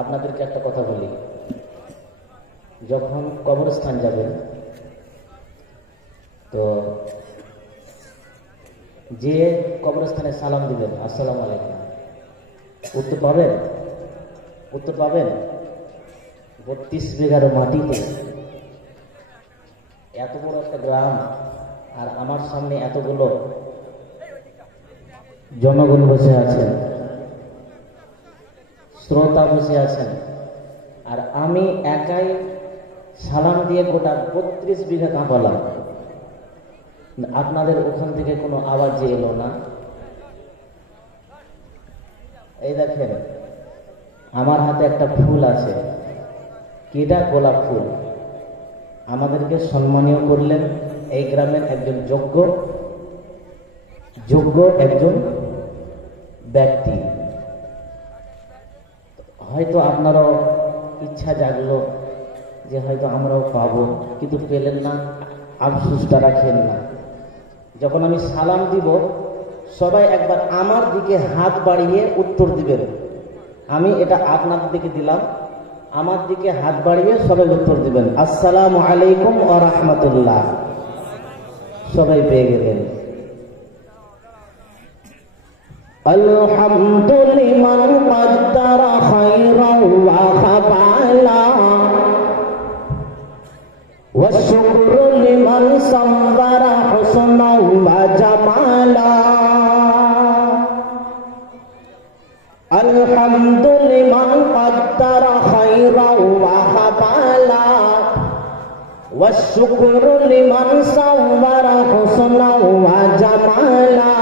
আপনাদেরকে একটা কথা বলি, যখন কবরস্থান যাবেন তো যে কবরস্থানে সালাম দিবেন আসসালামু আলাইকুম, উত্তর পাবেন 32 বিঘার মাটিতে এত বড় একটা গ্রাম, আর আমার সামনে এতগুলো জনগণ বসে আছেন, শ্রোতা বসে আছেন, আর আমি একাই সালাম দিয়ে গোটা 32 বিঘা কাঁপালাম। আপনাদের ওখান থেকে কোনো আওয়াজ এলো না। এই দেখেন আমার হাতে একটা ফুল আছে, কেটা গোলাপ ফুল। আমাদেরকে সম্মানীয় করলেন এই গ্রামের একজন যোগ্য একজন ব্যক্তি। হয়তো আপনারাও ইচ্ছা জাগলো যে হয়তো আমরাও পাবো, কিন্তু পেলেন না, আফসোসটা রাখেন না। যখন আমি সালাম দিব সবাই একবার আমার দিকে হাত বাড়িয়ে উত্তর দিবেন। আমি এটা আপনার দিকে দিলাম, আমার দিকে হাত বাড়িয়ে সবাই উত্তর দিবেন আসসালামু আলাইকুম ওয়া রাহমাতুল্লাহ। সবাই পেয়ে গেলেন। আলহামদুলিল্লাহ কদ্দারা খায়রান ওয়া খাবালা ওয়া শুকরু লিমান সাওয়ারা হুসনান ওয়া জামালা। আলহামদুলিল্লাহ কদ্দারা খায়রান ওয়া খাবালা ওয়া শুকরু লিমান সাওয়ারা হুসনান ওয়া জামালা।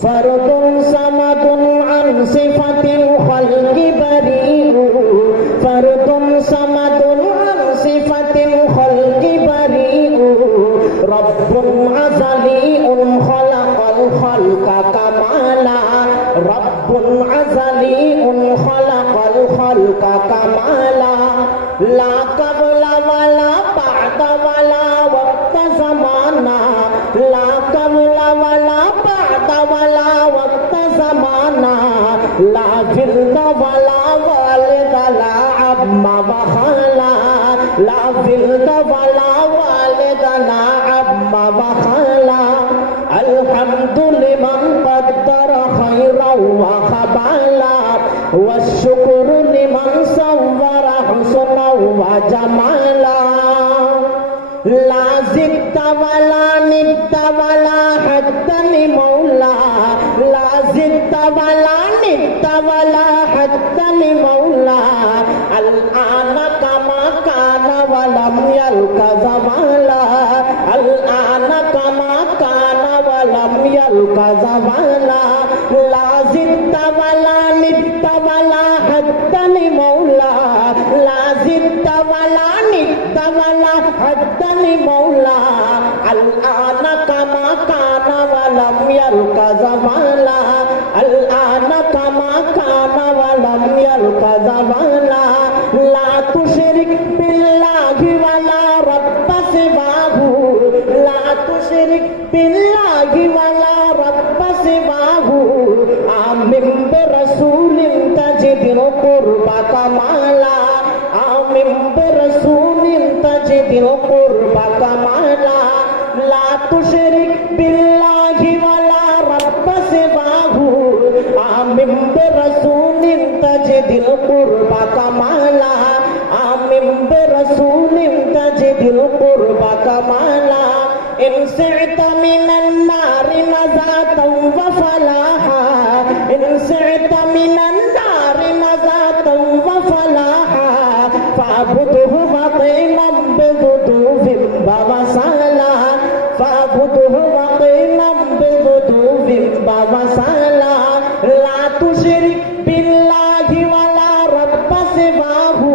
ফরদুন সামাদুন আন সিফাতিল খালকি বারিউ ফরদুন সামাদুন আন সিফাতিল খালকি বারিউ রব্বুন আযালিউন খালাকাল খালকা কামালা রব্বুন আযালিউন খালাকাল খালকা কামালা লা কাবলা ওয়ালা বা'দা ওয়ালা ওয়াক্তা জামানা লা কাবলা ওয়ালা বা'দা ওয়ালা ওয়াক্তা জামানা লা জিলদা ওয়ালা ওয়ালিদা লা আম্মা ওয়া খালা লা জিলদা ওয়ালা ওয়ালিদা লা আম্মা ওয়া খালা। আলহামদুলিল্লাহ কদ্দারা খায়রান ওয়া খাবালা ওয়া শুকরু লিমান সাওয়ারা হুসনান ওয়া জামালা। লা জিদতা ওয়ালা নিদতা ওয়ালা হাদ্দান মাওলা লা জিদতা ওয়ালা নিদতা ওয়ালা হাদ্দান মাওলা। আল আনা কামা কানা ওয়া লাম ইয়ালকা জামালা আল আনা কামা কানা ওয়া লাম ইয়ালকা জামালা। লা জিদতা ওয়ালা নিদতা ওয়ালা হাদ্দান মাওলা লা জিদতা ওয়ালা নিদতা ওয়ালা হাদ্দান মাওলা। আল আনা কামা কানা ওয়া লাম ইয়ালকা জামালা আল আনা কামা কানা ওয়া লাম ইয়ালকা জামালা। লা তুশরিক বিল্লাহি ওয়া লা রাব্বা সিওয়াহু লা তুশরিক বিল্লাহি ওয়া লা রাব্বা সিওয়াহু। আমিন বিরাসূলিন তাজিদিল কুরবা কামালা আমিন বিরাসূলিন তাজিদিল কুরবা কামালা। লা তুশরিক বিল্লাহি ওয়া লা রাব্বা সিওয়াহু আমিন বিরাসূলিন তাজিদিল কুরবা কামালা আমিন বিরাসূলিন তাজিদিল কুরবা কামালা। ইন সি'তা মিনান নারি নাজাতাও ওয়া ফালাহা ইন সি'তা মিনান নারি নাজাতাও ওয়া ফালাহা ফাবুদহু ওয়াকিনাম বিগুদুবিন ওয়া ওয়াসালা ফাবুদহু ওয়াকিনাম বিগুদুবিন ওয়া ওয়াসালা। লা তুশরিক বিল্লাহি ওয়া লা রাব্বা সিওয়াহু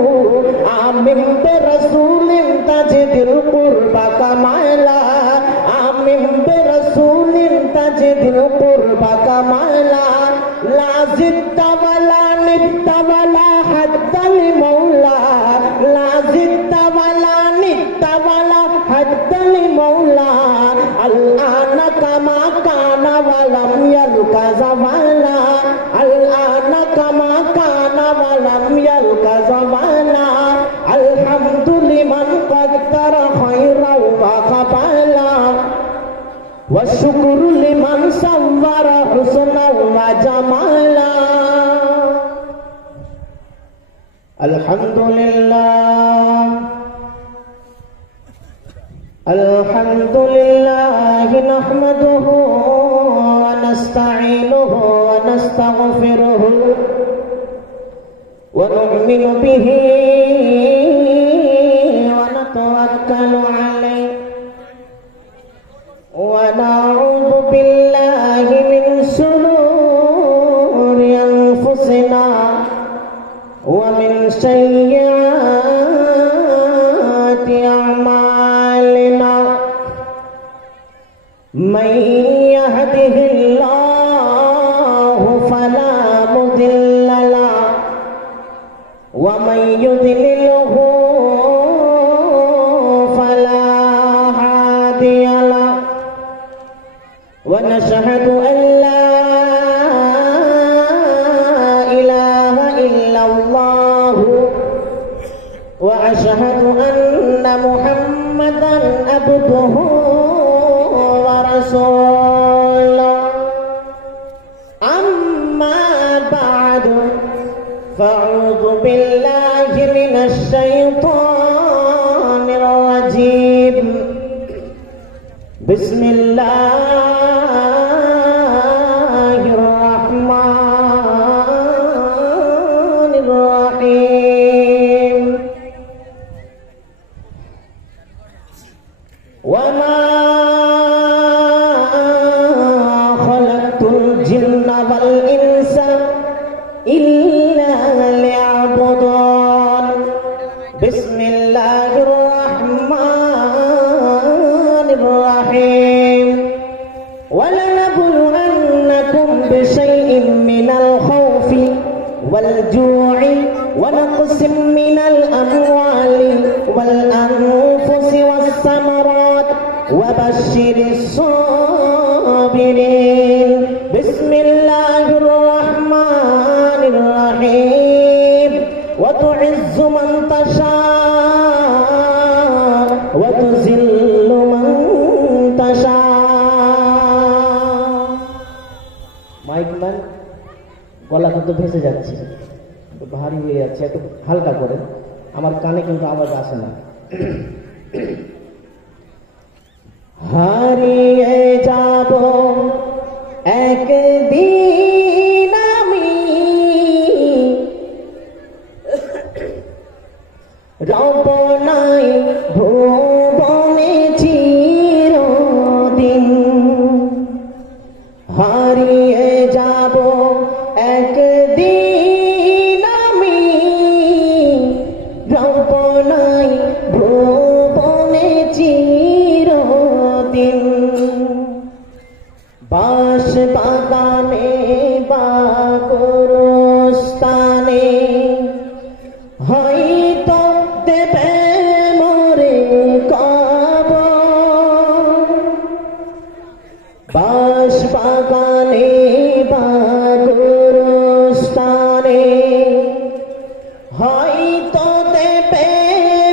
আমিন বিরাসূলিন তাজিদিল কুরবা কামালা আমিন বিরাসূলিন তাজিদিল কুরবা কামালা। লা জিদতা ওয়ালা নিদতা ওয়ালা হাদ্দান মাওলা লা জিদতা ওয়ালা নিদতা ওয়ালা হাদ্দান المولى الآن كما كان ولم يلق زمانا الآن كما كان ولم يلق زمانا الحمد لمن قدر خيرا وقبلا والشكر لمن صور حسنا وجمالا الحمد لله الحمد لله نحمده ونستعينه ونستغفره ونؤمن به ونتوكل عليه ونعوذ بالله من شرور أنفسنا ومن سيئات أعمالنا من يهده الله فلا مضل له ومن يضلله فلا هادي له ونشهد أن لا إله إلا الله وأشهد أن محمدا عبده ورسوله أما بعد فأعوذ بالله من الشيطان الرجيم بسم الله الرحمن الرحيم وما خلقت الجن والإنس إلا ليعبدون بسم الله الرحمن الرحيم ولنبلونكم بشيء من الخوف والجوع ونقص من الأموال والأنفس والثمرات وبشر الصابرين بسم الله الرحمن الرحيم وتعز من تشاء وتذل من تشاء মাইক ম্যান গলা কিন্তু ভেসে যাচ্ছে, একটু ভারী হয়ে যাচ্ছে, একটু হালকা করে, আমার কানে কিন্তু আওয়াজ আসে না। হারিয়ে যাব একদিন আমি রব নাই ভুবনে চিরদিন হারিয়ে যাব একদিন আমি রব নাই ভুবনে চিরদিন বাস বাগানে বা গোরস্থানে হয়তো দেবে মোরে কবর বাস বাগানে বা গোরস্থানে হয়তো দেবে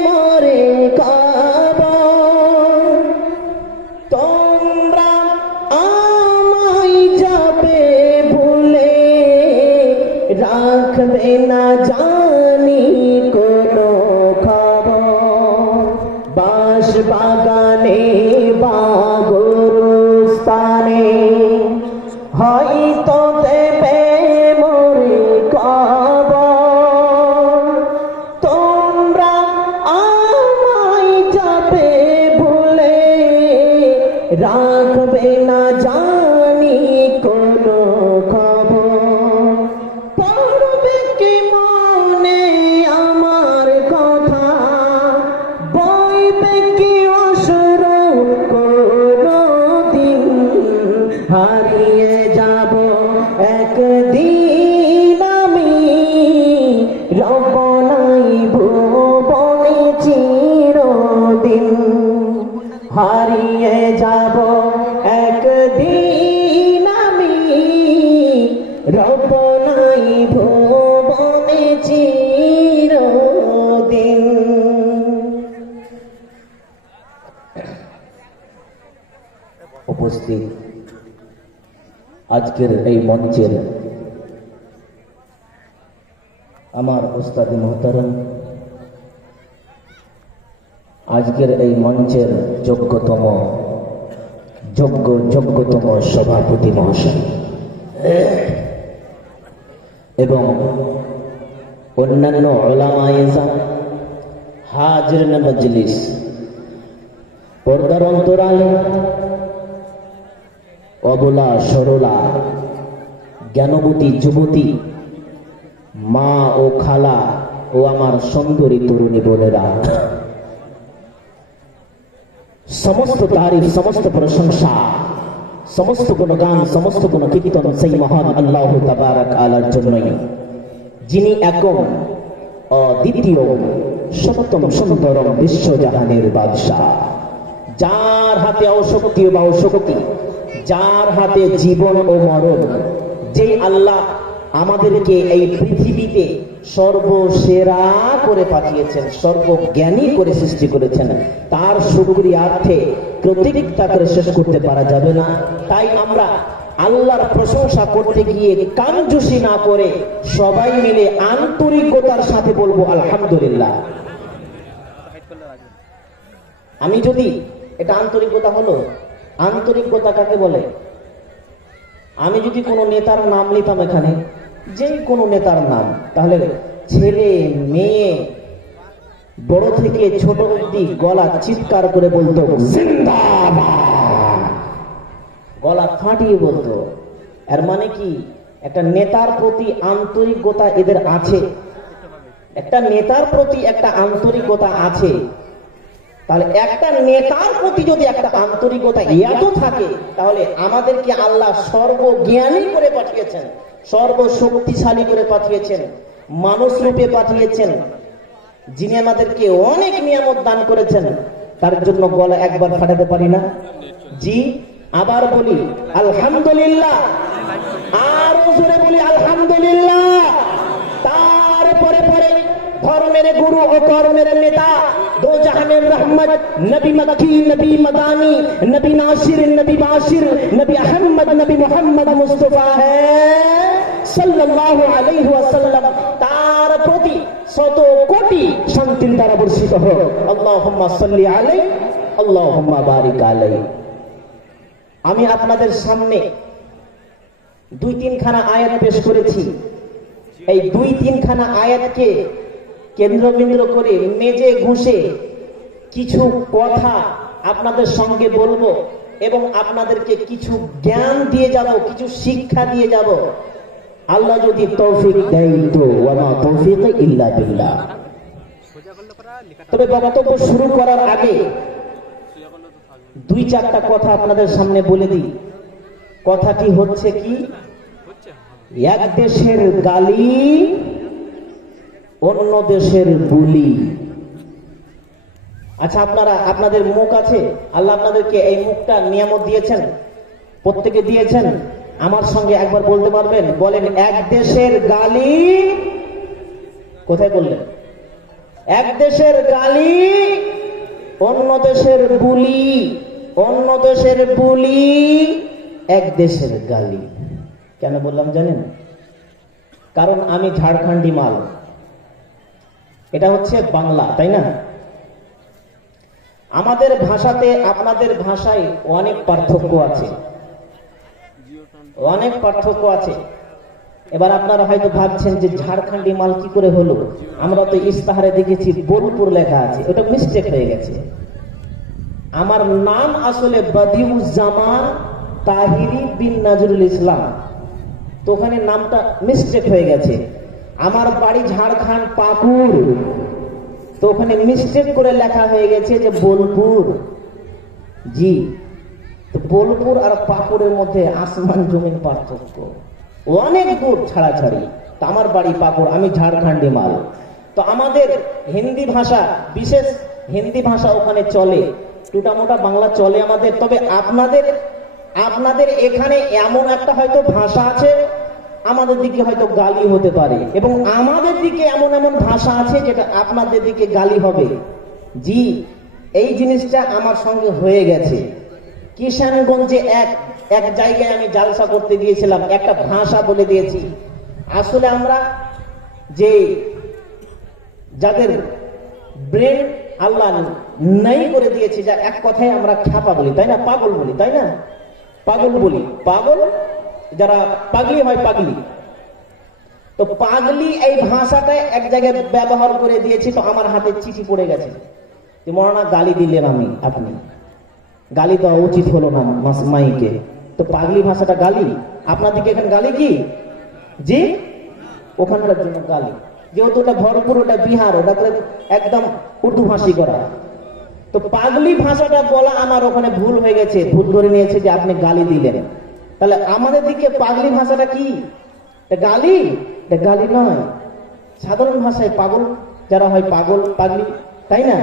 মোরে কবর তোমরা আমায় যাবে ভুলে রাখবে না জানি কোনো খবর বাস বাগানে বা গোরস্থানে হয়তো দেবে মোরে কবর তোমরা আমায় যাবে ভুলে রাখবে না জানি কোনো খবর পড়বে কি মনে আমার কথা বইবে কি অসুর কোনো দিন হারিয়ে যাব একদিন আমি রব নাই ভুবনে চিরদিন হারিয়ে হারিয়ে যাব একদিন আমি, রব নাই ভুবনে চিরদিন। উপস্থিত আজকের এই মঞ্চের আমার উস্তাদ মোহতারাম, আজকের এই মঞ্চের যোগ্যতম সভাপতি মহাশয় এবং অন্যান্য উলামায়ে ইজম, হাজিরিন মজলিস, পর্দার অন্তরালে অবলা সরলা জ্ঞানবতী যুবতী মা ও খালা ও আমার সুন্দরী তরুণী বোনেরা, সমস্ত তারিফ, সমস্ত প্রশংসা, সমস্ত গুণগান, সমস্ত গুণ কীর্তন সেই মহান আল্লাহ তাবারক আলার জন্যই, যিনি একম অদ্বিতীয় সপ্তম সুন্দরম বিশ্বজাহানের বাদশাহ, যার হাতে অশক্তি বা অশক্তি, যার হাতে জীবন ও মরণ, যে আল্লাহ আমাদেরকে এই পৃথিবীতে সর্বসেরা করে পাঠিয়েছেন, সর্বজ্ঞানী করে সৃষ্টি করেছেন, তার শুকরিয়ার্থে কৃতজ্ঞতা করে শেষ করতে পারা যাবে না। তাই আমরা আল্লাহর প্রশংসা করতে গিয়ে কানজুসি না করে সবাই মিলে আন্তরিকতার সাথে বলবো আলহামদুলিল্লাহ। আমি যদি এটা আন্তরিকতা হলো, আন্তরিকতা কাকে বলে? আমি যদি কোনো নেতার নাম নিতাম এখানে, যে কোনো নেতার নাম, তাহলে ছেলে মেয়ে বড় থেকে ছোট অবধি গলা চিৎকার করে বলতো জিন্দাবাদ, গলা ফাটিয়ে বলতো। এর মানে কি? একটা নেতার প্রতি আন্তরিকতা এদের আছে, একটা নেতার প্রতি একটা আন্তরিকতা আছে। তাহলে একটা নেতার প্রতি যদি একটা আন্তরিকতা এত থাকে, তাহলে আমাদেরকে আল্লাহ সর্বজ্ঞানী করে পাঠিয়েছেন, সর্বশক্তিশালী করে পাঠিয়েছেন, মানুষ রূপে পাঠিয়েছেন, যিনি আমাদেরকে অনেক নিয়ামত দান করেছেন। তার জন্য গলা একবার ফাটাতে পারি না? জি, আবার বলি আলহামদুলিল্লাহ, আরো জোরে বলি আলহামদুলিল্লাহ। তারপরে পরে ধর্মের গুরু ও কর্মের নেতা, দো জাহানের রহমত, নবী মক্কি, নবী মদানী, নবী নাসির, নবী বাশির, নবী আহমদ, নবী মুহাম্মদ মুস্তাফা হ্যায় সাল্লাল্লাহু আলাইহি ওয়াসাল্লাম, তার প্রতি শত কোটি শান্তির দ্বারা বর্ষিত হোক। আল্লাহুম্মা সাল্লি আলাইহি, আল্লাহুম্মা বারিক আলাইহি। আমি আপনাদের সামনে 2-3 খানা আয়াত পেশ করেছি। এই 2-3 খানা আয়াতকে কেন্দ্রবিন্দু করে মেজে ঘুষে কিছু কথা আপনাদের সঙ্গে বলবো এবং আপনাদেরকে কিছু জ্ঞান দিয়ে যাব, কিছু শিক্ষা দিয়ে যাব। আল্লাহ যদি তৌফিক দেয় তো, ওয়া মা তৌফিক ইল্লা বিল্লাহ। তবে বক্তব্য শুরু করার আগে 2-4টা কথা আপনাদের সামনে বলে দিই। কথাটি হচ্ছে কি, এক দেশের গালি অন্য দেশের বুলি। আচ্ছা, আপনাদের মুখ আছে, আল্লাহ আপনাদেরকে এই মুখটা নিয়ামত দিয়েছেন, প্রত্যেকে দিয়েছেন। আমার সঙ্গে একবার বলতে পারবেন? বলেন, এক দেশের গালি, কোথায় বললেন? এক দেশের গালি অন্য দেশের বুলি, অন্য দেশের বুলি এক দেশের গালি। কেন বললাম জানেন? কারণ আমি ঝাড়খণ্ডী মাল, এটা হচ্ছে বাংলা, তাই না? আমাদের ভাষাতে আপনাদের ভাষায় অনেক পার্থক্য আছে, অনেক পার্থক্য আছে। এবার আপনারা হয়তো ভাবছেন যে ঝাড়খণ্ডী মাল কি করে হলো? আমরা তো ইস্তাহারে দেখেছি বোলপুর লেখা আছে, ওটা মিস্টেক হয়ে গেছে। আমার নাম আসলে বদিউজ্জামান তাহিরি বিন নজরুল ইসলাম, তো ওখানে নামটা মিস্টেক হয়ে গেছে। আমার বাড়ি ঝাড়খণ্ড পাকুড়, তো ওখানে মিস্টেক করে লেখা হয়ে গেছে যে বোলপুর। জি, তো বোলপুর আর পাকুড়ের মধ্যে আসমান জমিন পার্থক্য, অনেক দূর ছাড়াছাড়ি। তো আমার বাড়ি পাকুড়, আমি ঝাড়খণ্ডী মাল। তো আমাদের হিন্দি ভাষা, বিশেষ হিন্দি ভাষা ওখানে চলে, টুটা মোটা বাংলা চলে আমাদের, তবে আপনাদের এখানে এমন একটা হয়তো ভাষা আছে, আমাদের দিকে হয়তো গালি হতে পারে, এবং আমাদের দিকে এমন এমন ভাষা আছে যেটা আপনাদের দিকে গালি হবে। জি, এই জিনিসটা আমার সঙ্গে হয়ে গেছে। কিষানগঞ্জে এক জায়গায় আমি জালসা করতে গিয়েছিলাম, একটা ভাষা বলে দিয়েছি। আসলে আমরা যে যাদের ব্রেন আল্লাহ নাই করে দিয়েছে, যা এক কথায় আমরা খ্যাপা বলি, তাই না? পাগল বলি, তাই না? পাগল বলি, পাগল যারা পাগলি হয়, পাগলি। তো পাগলি এই ভাষাটা এক জায়গায় ব্যবহার করে দিয়েছি, তো আমার হাতে চিঠি পড়ে গেছে যে মৌলানা গালি দিলেন আপনি গালি দেওয়া উচিত হলো না মাইকে। তো পাগলি ভাষাটা গালি, আপনাদেরকে এখানে গালি কি? জি, ওখানকার জন্য গালি, যেহেতু ওটা ভরপুর, ওটা বিহার, ওটা একদম উর্দু ভাষী করা। তো পাগলি ভাষাটা বলা আমার ওখানে ভুল হয়ে গেছে, ভুল ধরে নিয়েছে যে আপনি গালি দিলেন। তাহলে আমাদের দিকে পাগলি ভাষাটা কি? এটা গালি? এটা গালি নয়, সাধারণ ভাষায় পাগল যারা হয়, পাগল পাগলি, তাই না?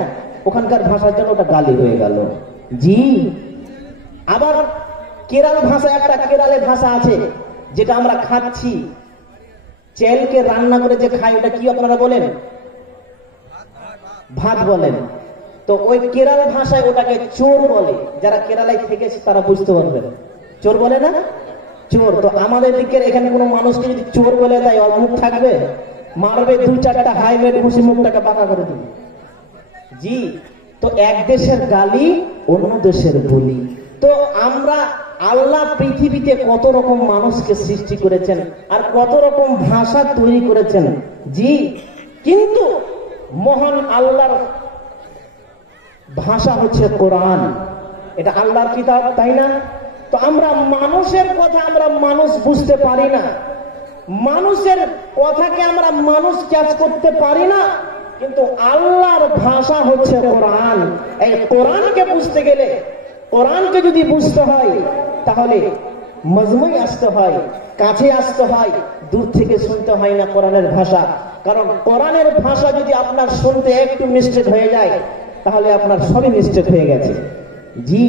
ওখানকার ভাষার জন্য ওটা গালি হয়ে গেল। জি, আবার কেরাল ভাষা, একটা কেরালের ভাষা আছে যেটা আমরা খাচ্ছি, চেলকে রান্না করে যে খাই, ওটা কি আপনারা বলেন? ভাত বলেন। তো ওই কেরাল ভাষায় ওটাকে চোর বলে, যারা কেরালায় থেকেছে তারা বুঝতে পারবেন। চোর বলে না? চোর। তো আমাদের দিকের এখানে কোনো মানুষকে যদি চোর বলে দেয়, ওর মুখ থাকবে? মারবে, 2-4টা হাইওয়ে ঘুষি মুখটাকে বাঁকা করে দিবে। জি, তো এক দেশের গালি অন্য দেশের বলি। তো আমরা, আল্লাহ পৃথিবীতে কত রকম মানুষকে সৃষ্টি করেছেন আর কত রকম ভাষা তৈরি করেছেন। জি, কিন্তু মহান আল্লাহর ভাষা হচ্ছে কোরআন, এটা আল্লাহর কিতাব, তাই না? তো আমরা মানুষের কথা আমরা মানুষ বুঝতে পারি না, মানুষের কথাকে আমরা মানুষ ক্যাচ করতে পারি না, কিন্তু আল্লাহর ভাষা হচ্ছে কোরআন। এই কোরআনকে বুঝতে গেলে, কোরআনকে যদি বুঝতে হয়, তাহলে মজমুই আসতে হয়, কাছে আসতে হয়, দূর থেকে শুনতে হয় না কোরআনের ভাষা। কারণ কোরআনের ভাষা যদি আপনার শুনতে একটু মিস্টেক হয়ে যায়, তাহলে আপনার সবই মিস্টেক হয়ে গেছে। জি,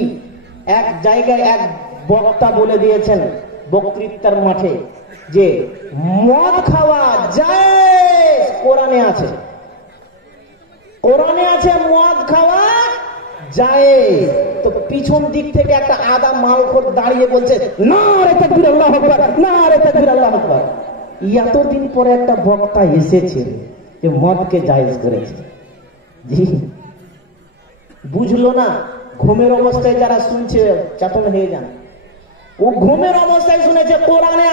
এক জায়গায় এক বক্তা বলে দিয়েছেন বক্তৃতার মাঠে যে মদ খাওয়া যায়, কোরআনে আছে, কোরআনে আছে মদ খাওয়া যায়। তো পিছন দিক থেকে একটা আদা মালখোর দাঁড়িয়ে বলছে, নারে তাকবীর আল্লাহু আকবার, নারে তাকবীর আল্লাহু আকবার। এতদিন পরে একটা বক্তা এসেছে যে মদকে জায়েজ করেছে। জি, বুঝলো না। ঘুমের অবস্থায় যারা শুনছে চেতন হয়ে যান। ও ঘুমের অবস্থায় শুনেছে কোরআনে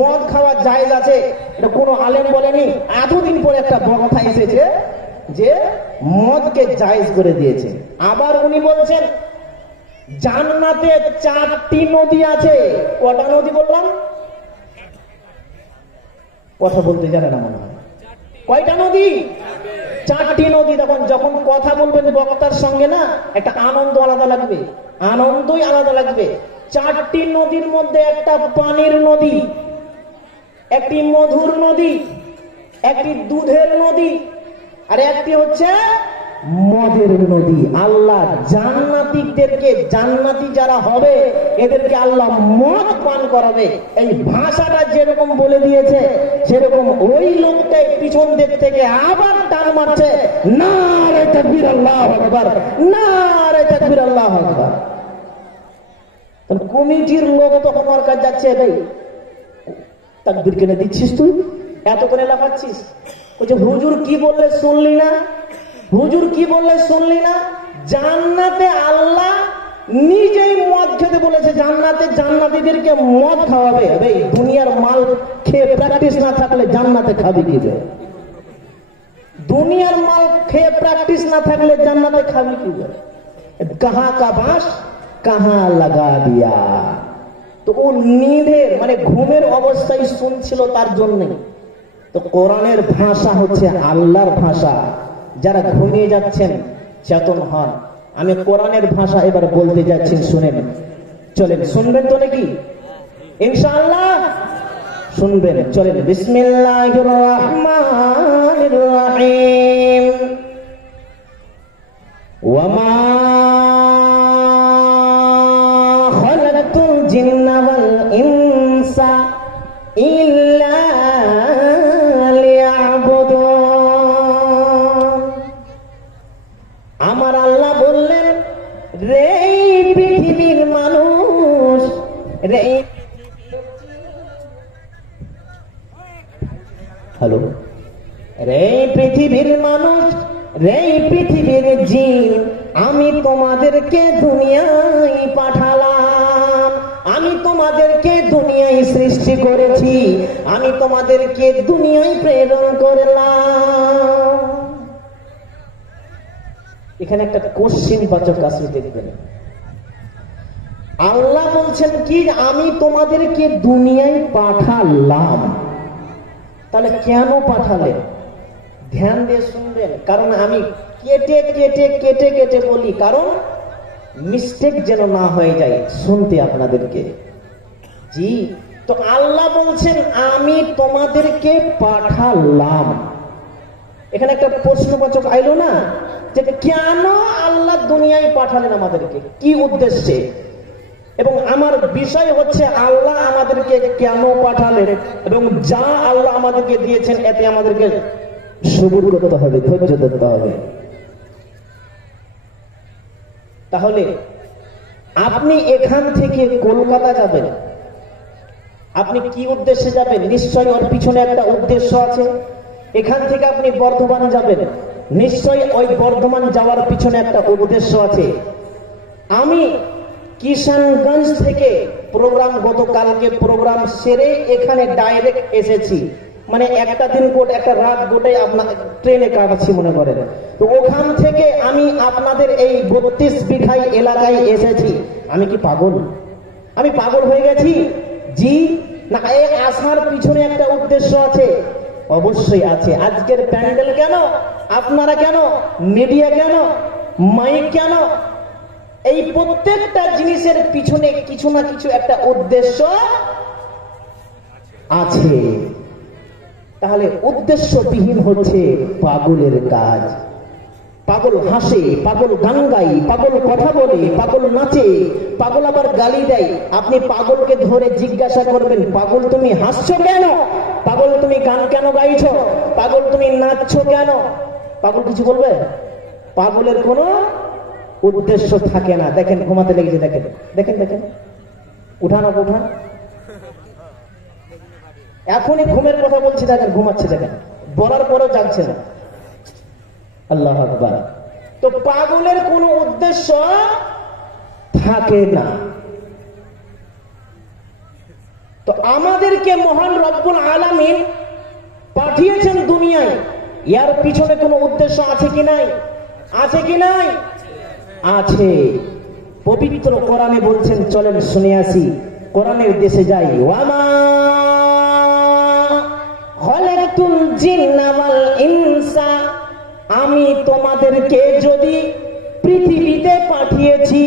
মদ খাওয়া জায়েজ আছে, এটা কোনো আলেম বলেনি। এতদিন পরে একটা বক্তা এসেছে যে মদকে জায়েজ করে দিয়েছে। আবার উনি বলছেন জান্নাতে 4টি নদী আছে। কটা নদী বললাম? কথা বলতে জানে না মনে হয়। কয়টা নদী? 4টি নদী। যখন কথা বলবেন বক্তার সঙ্গে না, একটা আনন্দ আলাদা লাগবে, আনন্দই আলাদা লাগবে। 4টি নদীর মধ্যে একটা পানির নদী, একটি মধুর নদী, একটি দুধের নদী, আর একটি হচ্ছে মদের নদী। আল্লাহ জান্নাতীদেরকে, জান্নাতি যারা হবে এদেরকে আল্লাহ মদ পান করাবে। এই ভাষাটা যেরকম বলে দিয়েছে, সেরকম ওই লোকটাই পিছন দিক থেকে আবার টান মারছে, নারে তাকবীর আল্লাহু আকবার, নারে তাকবীর আল্লাহু আকবার। কমিটির লোক তখন ওর কাছে যাচ্ছে, ভাই তাকবীর কেন দিচ্ছিস তুই, এত করে লাফাচ্ছিস? বলছে হুজুর কি বললে শুনলি না? হুজুর কি বললে শুনলি না? জান্নাতে আল্লাহ নিজেই মদ খেতে বলেছে, জান্নাতে জান্নাতীদেরকে মদ খাওয়াবে। ভাই দুনিয়ার মাল খেয়ে প্র্যাকটিস না থাকলে জান্নাতে খাবি কি? দুনিয়ার মাল খেয়ে প্র্যাকটিস না থাকলে জান্নাতে খাবি কি? কাহা কা বাঁশ কাহা লাগা দিয়া। তো ও নিধের মানে ঘুমের অবস্থায় শুনছিল, তার জন্যে। তো কোরআনের ভাষা হচ্ছে আল্লাহর ভাষা। যারা ঘুমিয়ে যাচ্ছেন চেতন হন। আমি কোরআনের ভাষা এবার বলতে যাচ্ছি, শুনেন। চলেন, শুনবেন তো নাকি? ইনশাআল্লাহ শুনবেন। চলেন, বিসমিল্লাহির রহমানির রহিম। ওয়া মা খালাকতুল জিন্না ওয়াল ইনসা ইল্লা লিয়াবুদুন। আমার আল্লাহ বললেন, রে পৃথিবীর মানুষ, রে হ্যালো রে পৃথিবীর মানুষ, রে পৃথিবীর জিন, আমি তোমাদেরকে দুনিয়ায় পাঠালাম, আমি তোমাদেরকে দুনিয়ায় সৃষ্টি করেছি, আমি তোমাদেরকে দুনিয়ায় প্রেরণ করলাম। এখানে একটা কোশ্চিন বাচক আছে, দেখবেন আল্লাহ বলছেন কি, আমি তোমাদেরকে দুনিয়ায় পাঠালাম। তাহলে কেন পাঠালেন? ধ্যান দিয়ে শুনবেন, কারণ আমি কেটে কেটে কেটে কেটে বলি, কারণ মিস্টেক যেন না হয়ে যায় শুনতে আপনাদেরকে। জি, তো আল্লাহ বলছেন আমি তোমাদেরকে পাঠালাম। এখানে একটা প্রশ্নবাচক আইলো না, যে কেন আল্লাহ দুনিয়ায় পাঠালেন আমাদেরকে, কি উদ্দেশ্যে? এবং আমার বিষয় হচ্ছে আল্লাহ আমাদেরকে কেন পাঠালেন, এবং যা আল্লাহ আমাদেরকে দিয়েছেন এতে আমাদেরকে সবুর করতে হবে, ধৈর্য ধরতে হবে। তাহলে আপনি এখান থেকে কলকাতা যাবেন, আপনি কি উদ্দেশ্যে যাবেন? নিশ্চয়ই ওর পিছনে একটা উদ্দেশ্য আছে। এখান থেকে আপনি বর্ধমান যাবেন, নিশ্চয়ই ওই বর্ধমান যাওয়ার পিছনে একটা উদ্দেশ্য আছে। আমি কিষানগঞ্জ থেকে প্রোগ্রাম, গতকালকে প্রোগ্রাম সেরে এখানে ডাইরেক্ট এসেছি, মানে একটা দিন গোটা, একটা রাত গোটাই আপনার ট্রেনে কাটাচ্ছি মনে করেন। তো ওখান থেকে আমি আপনাদের এই 32 বিঘাই এলাকায় এসেছি। আমি কি পাগল? আমি পাগল হয়ে গেছি? জি না, এই আসার পিছনে একটা উদ্দেশ্য আছে, অবশ্যই আছে। আজকের প্যান্ডেল কেন, আপনারা কেন, মিডিয়া কেন, মাইক কেন, এই প্রত্যেকটা জিনিসের পিছনে কিছু না কিছু একটা উদ্দেশ্য আছে। তাহলে উদ্দেশ্যবিহীন হচ্ছে পাগলের কাজ। পাগল হাসে, পাগল গান গায়, পাগল কথা বলে, পাগল নাচে, পাগল আবার গালি দেয়। আপনি পাগলকে ধরে জিজ্ঞাসা করবেন, পাগল তুমি হাসছো কেন? পাগল তুমি গান কেন গাইছো? পাগল তুমি নাচছো কেন? পাগল কিছু বলবে? পাগলের কোনো উদ্দেশ্য থাকে না। দেখেন ঘুমাতে লেগেছে, দেখেন দেখেন দেখেন, উঠান উঠান, এখনই ঘুমের কথা বলছি, দেখেন ঘুমাচ্ছে, দেখেন বলার পরেও জাগছে না। আল্লাহ আকবার। তো পাগলের কোনো উদ্দেশ্য থাকে না। তো আমাদেরকে মহান রব্বুল আলামিন পাঠিয়েছেন দুনিয়ায়, এর পিছনে কোনো উদ্দেশ্য আছে কি নাই? আছে কি নাই? আছে। পবিত্র কোরআনে বলছেন, চলেন শুনে আসি, কোরআনের দেশে যাই। ওয়ামা খালাকতুল জিন্না ওয়াল ইনসা, আমি তোমাদেরকে যদি পৃথিবীতে পাঠিয়েছি,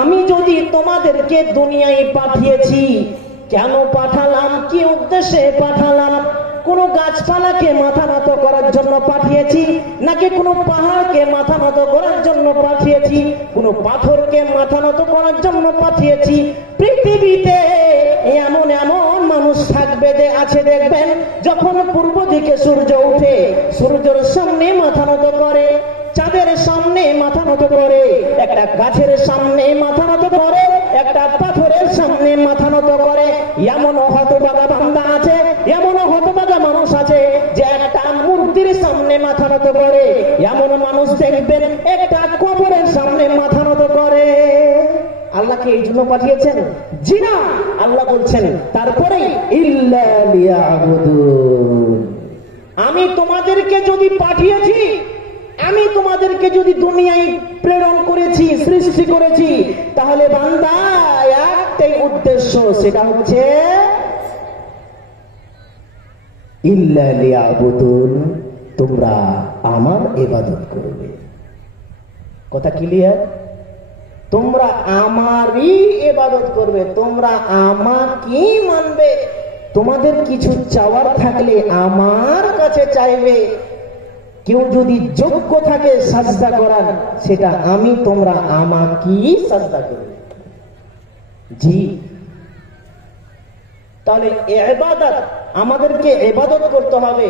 আমি যদি তোমাদেরকে দুনিয়ায় পাঠিয়েছি, কেন পাঠালাম, কি উদ্দেশ্যে পাঠালাম? কোন গাছপালাকে মাথা নত করার জন্য পাঠিয়েছি, নাকি কোনো পাহাড়কে মাথা নত করার জন্য পাঠিয়েছি, কোনো পাথরকে মাথা নত করার জন্য পাঠিয়েছি? পৃথিবীতে এমন এমন মানুষ থাকবে যে আছে, দেখবেন যখন পূর্ব দিকে সূর্য ওঠে, সূর্যের সামনে মাথা নত করে, চাঁদের সামনে মাথা নত করে, একটা গাছের সামনে মাথা নত করে, একটা পাথরের সামনে মাথা নত করে। এমন হতভাগা বান্দা আছে, এমন হতভাগা মানুষ আছে যে একটা মূর্তির সামনে মাথা নত করে। এমন মানুষ দেখবেন একটা কবরের সামনে মাথা নত করে। আল্লাহকে এই জন্য পাঠিয়েছেন? জি না, আল্লাহ বলছেন তারপরে ইল্লা লিয়াবুদুন, আমি তোমাদেরকে যদি পাঠিয়েছি, আমি তোমাদেরকে যদি দুনিয়ায় প্রেরণ করেছি, সৃষ্টি করেছি, তাহলে বান্দা একটাই উদ্দেশ্য, সেটা হচ্ছে ইল্লা লিয়াবুদুন, তোমরা আমার ইবাদত করবে। কথা ক্লিয়ার? তোমরা আমারই ইবাদত করবে, তোমরা আমাকেই মানবে। তোমাদের কিছু চাওয়ার থাকলে আমার কাছে চাইবে। কেউ যদি যোগ্য থাকে সাজদা করার, সেটা আমি, তোমরা আমাকেই সাজদা করবে। জি, তাহলে ইবাদত, আমাদেরকে ইবাদত করতে হবে,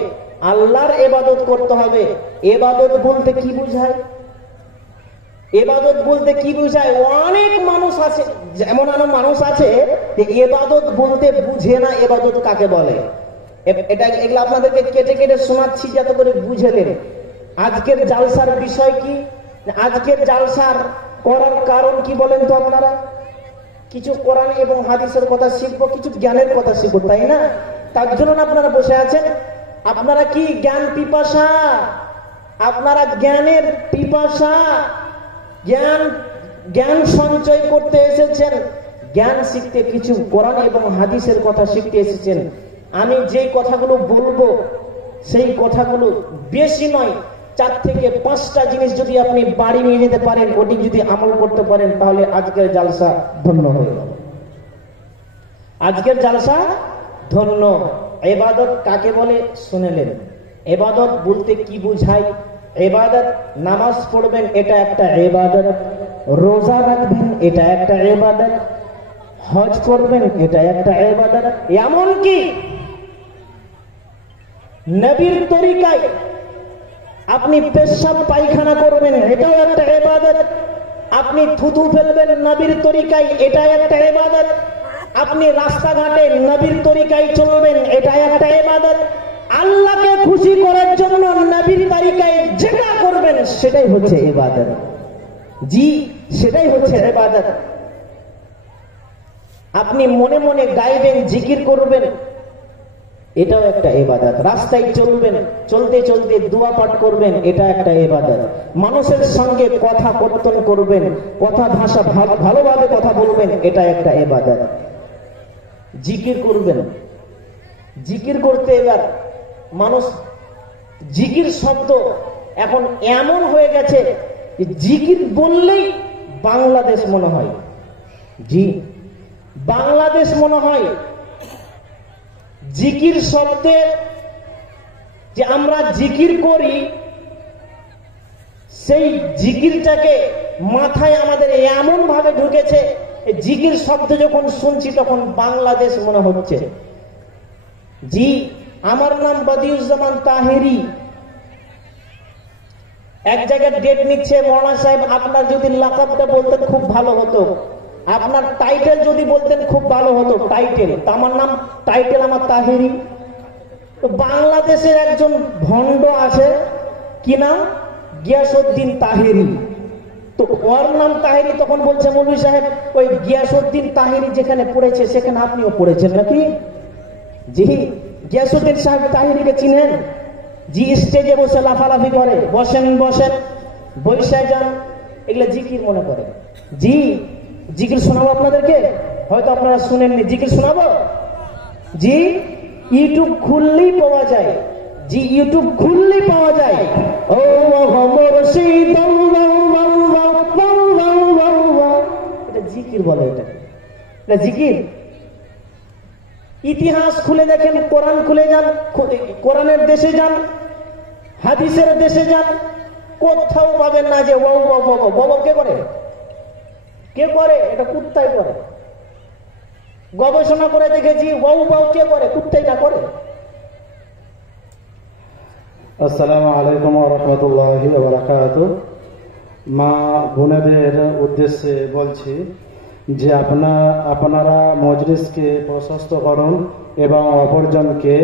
আল্লাহর ইবাদত করতে হবে। ইবাদত বলতে কি বোঝায়? ইবাদত বলতে কি বোঝায়? অনেক মানুষ আছে, যেমন মানুষ আছে যে ইবাদত বলতে বুঝে না ইবাদত কাকে বলে। এগুলো আপনাদেরকে কেটে কেটে শোনাচ্ছি যাতে করে বুঝে নেন। আজকের জালসার বিষয় কি, আজকের জালসার করার কারণ কি বলেন তো আপনারা? কিছু কোরআন এবং হাদিসের কথা শিখবো, কিছু জ্ঞানের কথা শিখবো, তাই না? তার জন্য আপনারা বসে আছেন। আপনারা কি জ্ঞান পিপাসা? আপনারা জ্ঞানের পিপাসা, জ্ঞান সঞ্চয় করতে এসেছেন, জ্ঞান শিখতে, কিছু কোরআন এবং হাদিসের কথা শিখতে এসেছেন। আমি যে কথাগুলো বলবো সেই কথাগুলো বেশি নয়, 4 থেকে 5টা জিনিস যদি আপনি বাড়ি নিয়ে যেতে পারেন, ওটি যদি আমল করতে পারেন, তাহলে আজকের জালসা ধন্য হয়ে গেল। আজকের জালসা ধন্য। ইবাদত কাকে বলে শুনেলেন। ইবাদত বলতে কি বোঝায়? ইবাদত, নামাজ পড়বেন এটা একটা ইবাদত, রোজা রাখবেন এটা একটা ইবাদত, হজ করবেন এটা একটা ইবাদত, এমনকি নবীর তরিকায় আপনি পেশাব পায়খানা করবেন এটাও একটা ইবাদত, আপনি থুতু ফেলবেন নবীর তরিকায় এটা একটা ইবাদত, আপনি রাস্তাঘাটে নবীর তরিকায় চলবেন এটা একটা ইবাদত, আল্লাহকে খুশি করার জন্য নবীর তরিকায় যেটা করবেন সেটাই হচ্ছে ইবাদত। জি, সেটাই হচ্ছে ইবাদত। আপনি মনে মনে গাইবেন, জিকির করবেন, এটাও একটা ইবাদত। রাস্তায় চলবেন, চলতে চলতে দোয়া পাঠ করবেন, এটা একটা ইবাদত। মানুষের সঙ্গে কথা কর্তন করবেন, কথা ভাষা ভালোভাবে কথা বলবেন, এটা একটা ইবাদত। জিকির করবেন, জিকির করতে এবার মানুষ, জিকির শব্দ এখন এমন হয়ে গেছে যে জিকির বললেই বাংলাদেশ মনে হয়। জি, বাংলাদেশ মনে হয়। জিকির শব্দে যে আমরা জিকির করি, সেই জিকিরটাকে মাথায় আমাদের এমন ভাবে ঢুকেছে, জিকির শব্দ যখন শুনছি তখন বাংলাদেশ মনে হচ্ছে। জি, আমার নাম বদিউজ্জামান তাহেরি। এক জায়গায় ডেট নিচ্ছে, মৌলানা সাহেব আপনার যদি লাকাবটা বলতেন খুব ভালো হতো, আপনার টাইটেল যদি বলতেন খুব ভালো হতো। টাইটেল, আমার নাম টাইটেল আমার তাহেরি। তো বাংলাদেশের একজন ভণ্ড আছে, কি নাম? গিয়াসউদ্দিন তাহেরি। তো ওর নাম তাহেরি, তখন বলছে মৌলভী সাহেব ওই গিয়াসউদ্দিন তাহেরি যেখানে পড়েছে সেখানে আপনিও পড়েছেন নাকি? জি, গিয়াসউদ্দিন সাহেব তাহেরিকে চিনেন? জি, স্টেজে বসে লাফালাফি করে, বসেন বসেন, বৈশা যান, এগুলো জিকির মনে করে। জি, জিকির শোনাবো আপনাদেরকে, হয়তো আপনারা শুনেননি, জিকির শোনাবো। জি, ইউটিউব খুললেই পাওয়া যায়। জি, ইউটিউব খুললেই পাওয়া যায়। ও মুর্শিদ, এটা জিকির বলে, এটা জিকির। ইতিহাস খুলে দেখেন, কোরআন খুলে যান, কোরআনের দেশে যান, হাদিসের দেশে যান, কোথাও পাবেন না যে ওয়াও ওয়াও ওয়াও। বাবা কে করে? কে করে? এটা কুত্তাই করে। গবেষণা করে দেখেছি, ওয়াও ওয়াও কে করে? কুত্তাই না করে। আসসালামু আলাইকুম ওয়া রাহমাতুল্লাহি ওয়া বারাকাতুহু। মা বোনেদের উদ্দেশ্যে বলছি যে আপনারা মজলিসকে প্রশস্ত করুন এবং অপরজনকে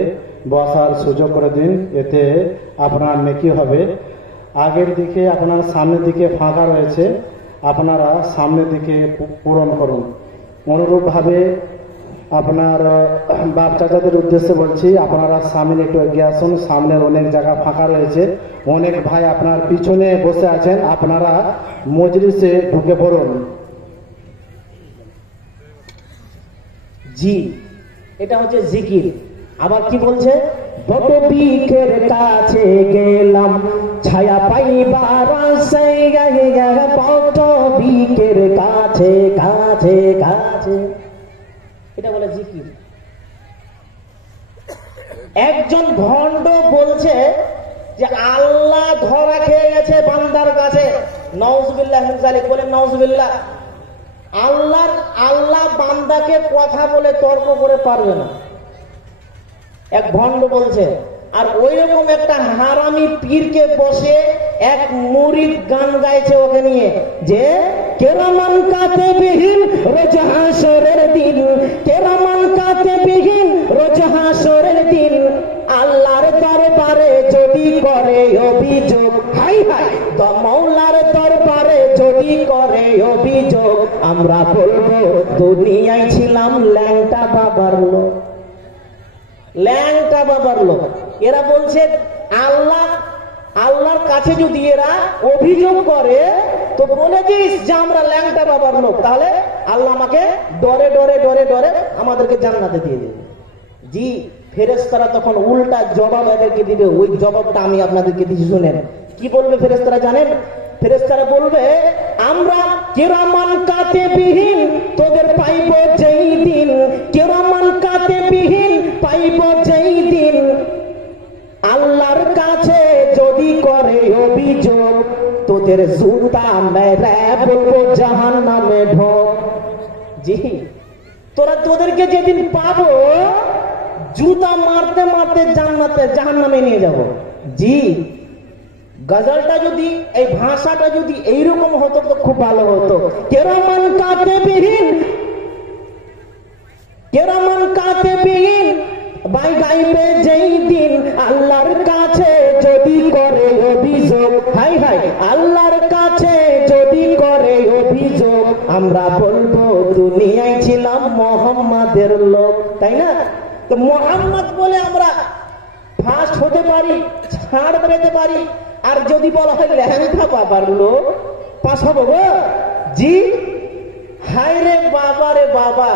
বসার সুযোগ করে দিন, এতে আপনার নেকি হবে। আগের দিকে আপনার সামনের দিকে ফাঁকা রয়েছে, আপনারা সামনের দিকে পূরণ করুন। অনুরূপভাবে আপনার বাপ চাচাদের উদ্দেশ্যে বলছি, আপনারা সামনে একটু এগিয়ে আসুন, সামনে অনেক জায়গা ফাঁকা রয়েছে, অনেক ভাই আপনার পিছনে বসে আছেন, আপনারা মজলিসে ঢুকে পড়ুন। জি, এটা হচ্ছে জিকির। আবার কি বলছে? বটবৃক্ষের কাছে গেলাম ছায়া পাইবার আশায়, বটবৃক্ষের কাছে কাছে কাছে, এটা বলে জিকির। একজন ভণ্ড বলছে যে আল্লাহ ধরা খেয়ে গেছে বান্দার কাছে। নাউজুবিল্লাহ মিন যালিক, বলেন নাউজুবিল্লাহ। আল্লাহ বান্দাকে কথা বলে তর্ক করে পারবে না, এক ভণ্ড বলছে। আর ওই রকম একটা হারামি পীরকে বসে এক মুরিদ গান গাইছে ওকে নিয়ে, যে কেরামান কাতিবিন রোজ হাসরের দিন, কেরামান কাতিবিন রোজ হাসরের দিন, আল্লাহর দরবারে যদি করে অভিযোগ, হাই হাই, মওলার দরবারে যদি করে অভিযোগ, আমরা বলবো দুনিয়ায় ছিলাম ল্যাংটা বাবার লোক, ল্যাংটা বাবার লোক। এরা বলছে আল্লাহর কাছে যদি এরা অভিযোগ করে তো বলে দিস যে আমরা ল্যাংটা বাবার লোক, তাহলে আল্লাহ আমাকে ডরে ডরে ডরে ডরে আমাদেরকে জান্নাতে দিয়ে দেবে। জি, ফেরেশতারা তখন উল্টা জবাব এদেরকে দিবে। ওই জবাবটা আমি আপনাদেরকে দিচ্ছি, শুনেন কি বলবে ফেরেশতারা জানেন? ফেরেশতারা বলবে, আমরা কিরামান কাতিবিন তোদের পাইব যেই দিন, কিরামান কাতিবিন পাইব যেই দিন, আল্লাহর কাছে যদি করে অভিযোগ, তোদের জুতা মেরে বলবো জাহান্নামে ঢোক। জি, তোদেরকে যেদিন পাবো জুতা মারতে মারতে জান্নাতে জাহান্নামে নিয়ে যাব। জি, গজলটা যদি, এই ভাষাটা যদি এইরকম হতো তো খুব ভালো হতো। কেরামান কাতিবিন, কেরামান কাতিবিন বাই গাইবে যেই দিন, আল্লাহর কাছে যদি করে অভিযোগ, হাই হাই, আল্লাহর কাছে যদি করে অভিযোগ, আমরা বলবো দুনিয়ায় ছিলাম মোহাম্মদের লোক, তাই না? তো মোহাম্মদ বলে আমরা ফার্স্ট হতে পারি, ছাড় পেতে পারি। আর যদি বলা হয় ল্যাংটা বাবার লোক, পাস হবো গো? জি, হাই রে বাবা রে বাবা,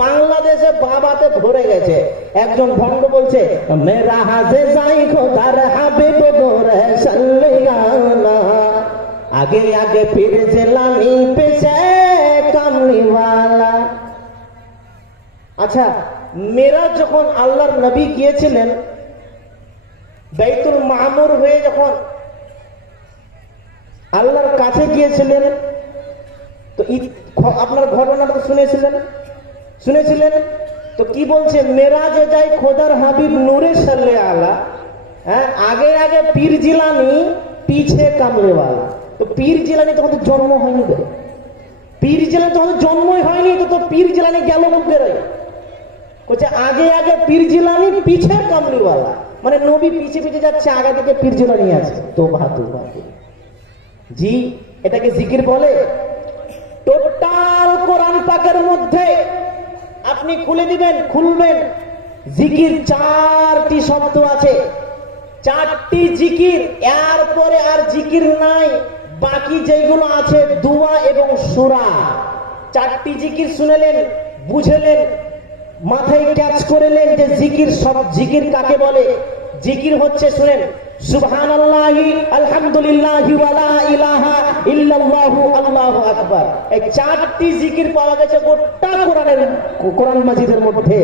বাংলাদেশে বাবাতে ধরে গেছে। একজন ভণ্ড বলছে, মেরা হাজে যাই খোদার হাবিব গোরে সাল্লাল্লাহু, আগে আগে ফির জেলানি পেছে কামলিওয়ালা। আচ্ছা, মেরা যখন আল্লাহর নবী গিয়েছিলেন বাইতুল মামুর হয়ে, যখন আল্লাহর কাছে গিয়েছিলেন, তো আপনার ঘটনাটা তো শুনেছিলেন। তো কি বলছে, মেরাজে যাই খোদার হাবিব নূরে সাল্লে আলা, হ্যাঁ, আগে আগে পীর জিলানি পিছে কামলেওয়ালা। তো পীর জিলানি তখন তো জন্ম হয়নি, পীর জিলানি তখন জন্মই হয়নি, তো পীর জিলানি গেল বেরোয়। বলছে আগে আগে পীর জিলানি পিছে কামলিওয়ালা, মানে নবী পিছে পিছে যাচ্ছে, আগে থেকে পীর জিলানি আছে। তো বাহাদুর বাহাদুর। জি, এটাকে জিকির বলে। টোটাল কোরআন পাকের মধ্যে আপনি খুলবেন, জিকির 4টি শব্দ আছে, 4টি জিকির, এরপরে আর জিকির নাই। বাকি যেগুলো আছে দুয়া এবং সূরা। 4টি জিকির শুনেলেন, বুঝলেন, মাথায় ক্যাচ করেলেন যে জিকির, সব জিকির কাকে বলে। জিকির হচ্ছে, শুনেন, সুবহানাল্লাহি আলহামদুলিল্লাহি ওয়া লা ইলাহা ইল্লাল্লাহু আল্লাহু আকবার। এই 4টি জিকির পাওয়া গেছে গোটা কোরআন মাজিদের মধ্যে।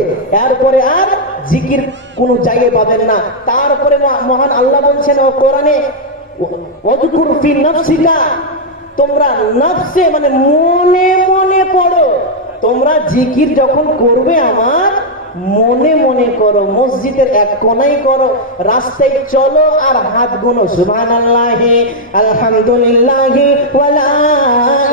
এরপরে আর জিকির কোন জায়গায় পাবেন না। তারপরে মহান আল্লাহ বলছেন ও কোরআনে, ওয়াযকুর ফি নাফসিকা, তোমরা নফসে মানে মনে মনে পড়ো। তোমরা জিকির যখন করবে আমার মনে মনে করো, মসজিদের এক কোণায় করো, রাস্তায় চলো আর হাত গুনো, সুবহানাল্লাহি আলহামদুলিল্লাহি ওয়া লা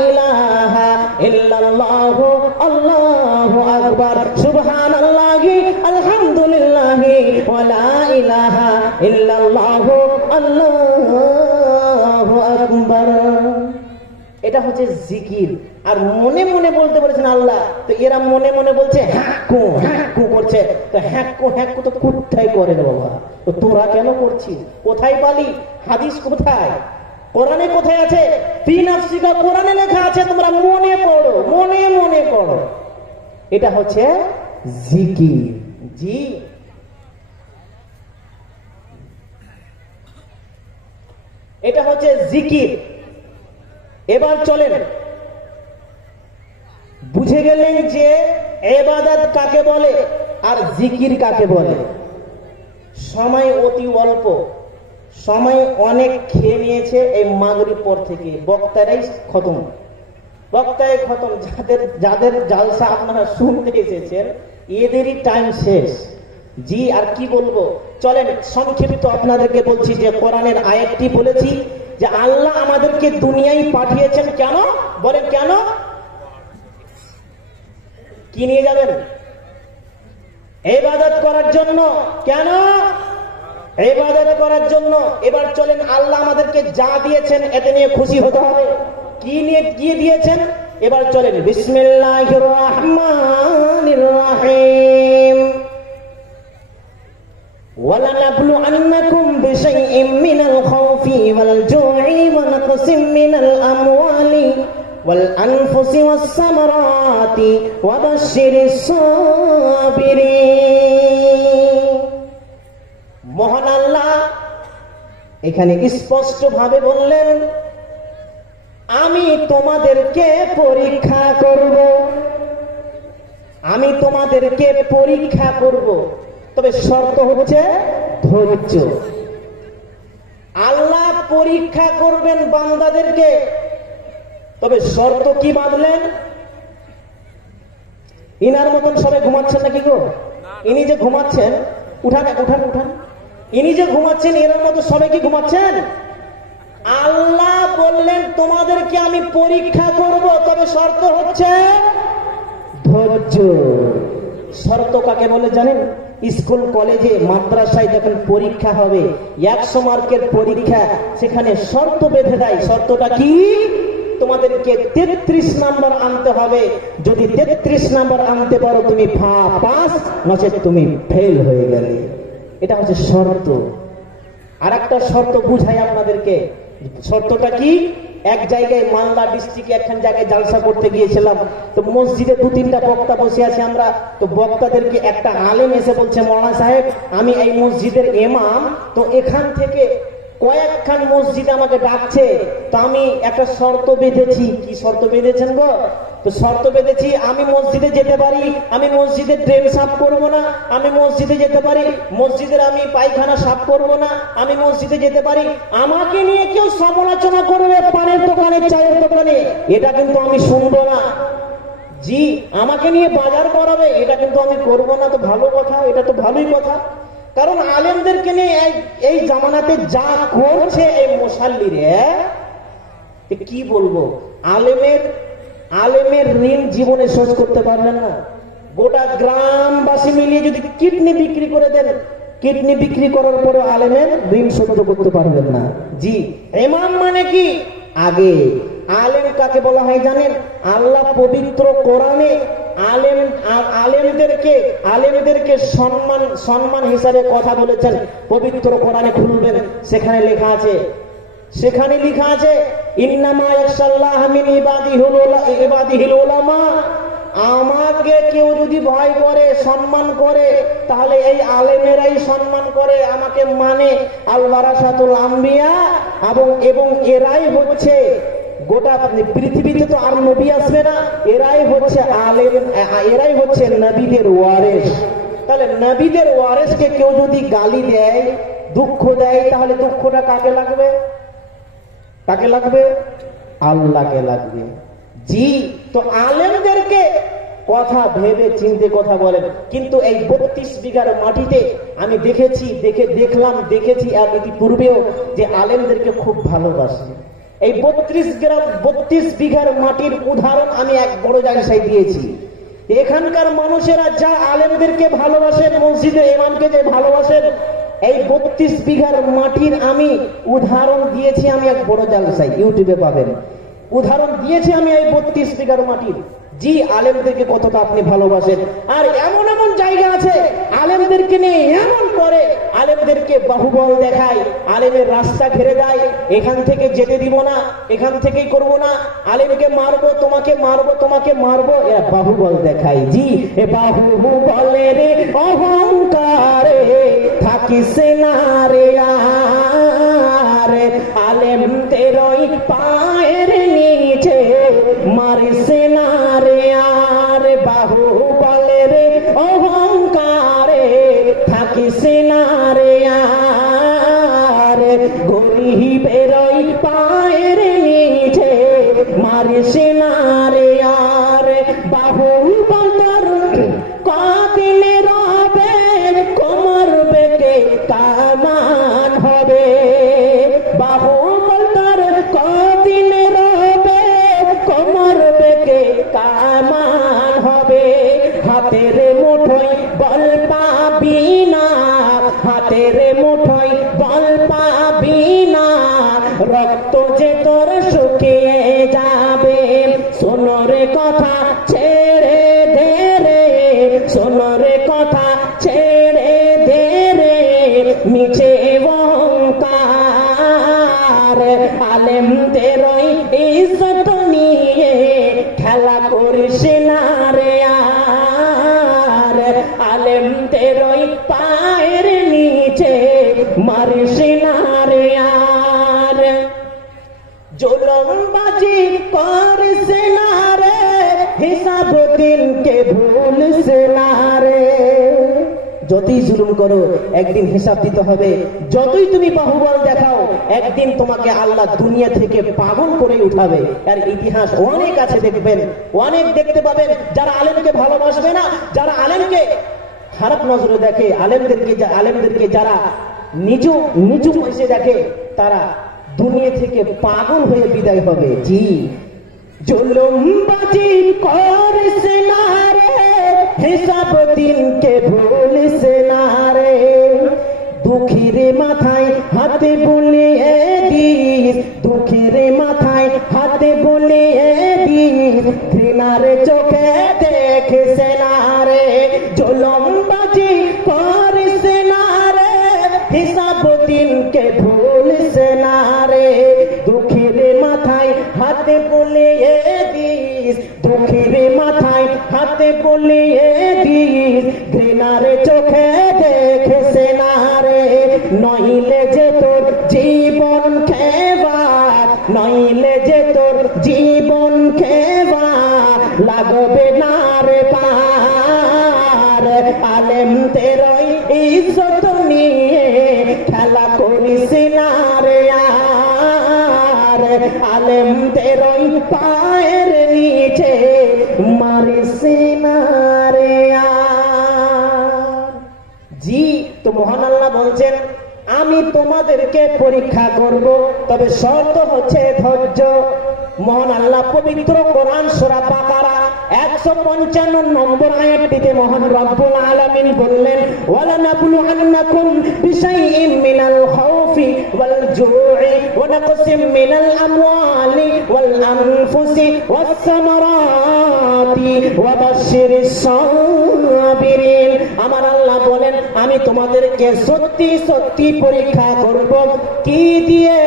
ইলাহা ইল্লাল্লাহু আল্লাহু আকবার, সুবহানাল্লাহি আলহামদুলিল্লাহি ওয়া লা ইলাহা ইল্লাল্লাহু আল্লাহু আকবার। এটা হচ্ছে জিকির। আর মনে মনে বলতে বলেছেন আল্লাহ, তো এরা মনে মনে বলছে হ্যাঁকু হ্যাঁকু করছে। তো হ্যাঁকু হ্যাঁকু তো কোথায় করে রে বাবা, তো তোরা কেন করছিস? কোথায় পালি? হাদিস কোথায়? কোরআনে কোথায় আছে? ফি নাফসিকা, কোরআনে লেখা আছে তোমরা মনে পড়ো, মনে মনে পড়ো। এটা হচ্ছে জিকির। জি, এটা হচ্ছে জিকির। এবার চলেন, বুঝে গেলেন যে ইবাদত কাকে বলে আর জিকির কাকে বলে। সময় অতি অল্প, সময় অনেক খেয়ে নিয়েছে। এই মাগরিব পর থেকে বক্তারাই খতম, বক্তায় খতম। যাদের যাদের জালসা আপনারা শুনতে এসেছেন এদেরই টাইম শেষ। জি আর কি বলবো, চলেন সংক্ষিপ্ত আপনাদেরকে বলছি যে কোরআনের আয়াতটি বলেছি যে আল্লাহ আমাদেরকে দুনিয়ায় পাঠিয়েছেন কেন, বলেন কেন? কি নিয়ে যাবেন? ইবাদত করার জন্য। কেন? ইবাদত করার জন্য। এবার চলেন আল্লাহ আমাদেরকে যা দিয়েছেন এতে নিয়ে খুশি হতে হবে। কি নিয়ে কি দিয়েছেন এবার চলেন। বিসমিল্লাহির রহমানির রহিম। وَلَنَبْلُوَنَّكُمْ بِشَيْءٍ مِّنَ الْخَوْفِ وَالْجُوعِ وَنَقْصٍ مِّنَ الْأَمْوَالِ وَالْأَنفُسِ وَالثَّمَرَاتِ وَبَشِّرِ الصَّابِرِينَ। মহান আল্লাহ এখানে স্পষ্ট ভাবে বললেন, আমি তোমাদেরকে পরীক্ষা করব, আমি তোমাদেরকে পরীক্ষা করব, তবে শর্ত হচ্ছে ধৈর্য। আল্লাহ পরীক্ষা করবেন বান্দাদেরকে, তবে শর্ত কি বাঁধলেন? ইনার মতন সবাই ঘুমাচ্ছেন নাকি গো? ইনি যে ঘুমাচ্ছেন, উঠান উঠান উঠান, ইনি যে ঘুমাচ্ছেন এর মতো সবাই কি ঘুমাচ্ছেন? আল্লাহ বললেন তোমাদেরকে আমি পরীক্ষা করব, তবে শর্ত হচ্ছে ধৈর্য। শর্ত কাকে বলে জানেন? স্কুল কলেজে মাদ্রাসায় যখন পরীক্ষা হবে 100 মার্কের পরীক্ষা, সেখানে শর্ত বেঁধে দেয়। শর্তটা কি? তোমাদেরকে 33 নাম্বার আনতে হবে। যদি 33 নাম্বার আনতে পারো তুমি পাস, নচেত তুমি ফেল হয়ে গেলে। এটা হচ্ছে শর্ত। আর একটা শর্ত বুঝাই আপনাদেরকে। শর্তটা কি? এক জায়গায় মালদা ডিস্ট্রিক্টে একখান জায়গায় জালসা করতে গিয়েছিলাম, তো মসজিদে 2-3টা বক্তা বসে আছে আমরা, তো বক্তাদেরকে একটা আলেম এসে বলছে, মৌলানা সাহেব আমি এই মসজিদের ইমাম, তো এখান থেকে কয়েকখান মসজিদে আমাকে ডাকছে, তো আমি একটা শর্ত বেঁধেছি। কি শর্ত বেঁধেছেন গো? তো শর্ত বেঁধেছি আমি মসজিদে যেতে পারি, আমি মসজিদের ড্রেন সাফ করব না, আমি মসজিদে যেতে পারি, মসজিদের আমি পায়খানা সাফ করব না, আমি মসজিদে যেতে পারি। আমাকে নিয়ে কেউ সমালোচনা করবে পানের দোকানে, চায়ের দোকানে, এটা কিন্তু আমি শুনবো না। জি আমাকে নিয়ে বাজার করাবে, এটা কিন্তু আমি করব না। তো ভালো কথা, এটা তো ভালোই কথা। কারণ আলেমদেরকে নিয়ে এই জামানাতে যা করছে এই মুসাল্লিরে, কি বলবো, আলেমের ঋণ জীবনে শোধ করতে পারবেন না। গোটা গ্রামবাসী মিলিয়ে যদি কিডনি বিক্রি করে দেন, কিডনি বিক্রি করার পরে আলেমের ঋণ শোধ করতে পারবেন না। জি ইমাম মানে কি? আগে আলেম কাকে বলা হয় জানেন? আল্লাহ পবিত্র কোরআনে আলেমদেরকে সম্মান হিসাবে কথা বলেছেন। পবিত্র কোরআনে খুলবেন, সেখানে লেখা আছে ইন্নামা ইয়াখশাল্লাহ মিন ইবাদিহিল উলামা। আমাকে কেউ যদি ভয় করে, সম্মান করে, তাহলে এই আলেমেরাই সম্মান করে, আমাকে মানে। আল ওয়ারাসাতুল আম্বিয়া, এবং এরাই হচ্ছে গোটা পৃথিবীতে তো আর নবী আসবে না, এরাই হচ্ছে আলেম, এরাই হচ্ছে নবীদের ওয়ারিস। তাহলে নবীদের ওয়ারিসকে কেউ যদি গালি দেয়, দুঃখ দেয়, তাহলে দুঃখটা কাকে লাগবে? কাকে লাগবে? আল্লাহকে লাগবে। জি তো আলেমদেরকে কথা ভেবে চিন্তে কথা বলেন। কিন্তু এই 32 বিঘার মাটিতে আমি দেখেছি আর ইতিপূর্বেও যে আলেমদেরকে খুব ভালোবাসে। এই 32 বিঘার মাটির উদাহরণ আমি এক বড় জায়গায় দিয়েছি। এখানকার মানুষেরা যা আলেমদেরকে ভালোবাসেন, মসজিদে ইমামকে যে ভালোবাসেন, এই 32 বিঘার মাটির আমি উদাহরণ দিয়েছি। আমি এক বড় জালসায়, ইউটিউবে পাবেন, উদাহরণ দিয়েছি আমি এই 32 বিঘার মাটির। জি আলেমদেরকে কতটা আপনি ভালোবাসেন। আর এমন এমন জায়গা আছে আলেমদেরকে নিয়ে এমন করে, আলেমদেরকে বাহুবল দেখায়, আলেমের রাস্তা ঘিরে দেয়, এখান থেকে যেতে দিব না, এখান থেকেই করব না, আলেমকে মারবো, তোমাকে মারবো, তোমাকে মারবো, এরা বাহুবল দেখায়। জি এ বাহুবলের অহংকারে থাকিস না রে আর, আলেমদের ওই পায়ের নিচে মারিস না রে আর, বাহুবলের অহংকারে থাকিস না রে আর, গরিবের ওই পায়ের নিচে মারিস না যাবে, হাতের মুঠোয় বল পাবি না, হাতের মুঠোয় বল পাবি না, রক্ত যে তোর শুকিয়ে যাবে। শোনো রে কথা ছেড়ে দে রে, শোনো রে কথা ছেড়ে দে রে, মিছে অহংকার আলেমদের ইজ্জত নিয়ে খেলা করিস না রে আর, আলেমদের পায়ের নিচে মারিস না রে আর, জুলুমবাজি করিস না রে, হিসাব দিনকে ভুলিস না রে। যতই জুলুম করো একদিন হিসাব দিতে হবে, যতই তুমি বাহুবল দেখাও একদিন তোমাকে আল্লাহ দুনিয়া থেকে পাগল করে উঠাবে। আর ইতিহাস অনেক আছে, দেখবেন অনেক দেখতে পাবেন যারা আলেমকে ভালোবাসবে না, যারা আলেমকে খারাপ নজরে দেখে, আলেমদেরকে যারা নিচু পয়সে দেখে, তারা দুনিয়া থেকে পাগল হয়ে বিদায় হবে। জি, জুলুমবাজি করিস না রে, হিসাব দিনকে ভুলিস না রে, দুঃখীর মাথায় হাতে বুলিয়ে দিস, দুঃখীর মাথায় হাতে বুলিয়ে দিস, ঘৃণার চোখে দেখিস না রে, জুলুমবাজি করিস না রে, হিসাব দিনকে ভুলিস না রে, দুঃখীর মাথায় হাতে বুলিয়ে দিস, দুঃখীর মাথায় হাতে বুলিয়ে দিস, ঘৃণার চোখে দেখিস না রে, নইলে যে তোর জীবন খেবা, নইলে যে তোর জীবন খেবা লাগবে না রে পার, আলেমদের ইজ্জত নিয়ে খেলা করিস না রে আর, আলেমদের পায়ের নিচে মারিস না রে আর। জি, তো মহান আল্লাহ বলছেন আমি তোমাদেরকে পরীক্ষা করব, তবে শর্ত হচ্ছে ধৈর্য। মহান আল্লাহ পবিত্র কোরআন সূরা বাকারা 155 নম্বর আয়াতটিতে মহান রব্বুল আলামিন বললেন, ওয়ালানাবলুয়ান্নাকুম বিশাইইম মিনাল খাউফি ওয়াল জু'i ওয়া নাকসিম মিনাল আমওয়ালি ওয়াল আনফুসি ওয়াস সামারাতি ওয়া বাশশিরিস সাবিরিন। আমার আল্লাহ বলেন আমি তোমাদেরকে সত্যি সত্যি পরীক্ষা করব। কি দিয়ে?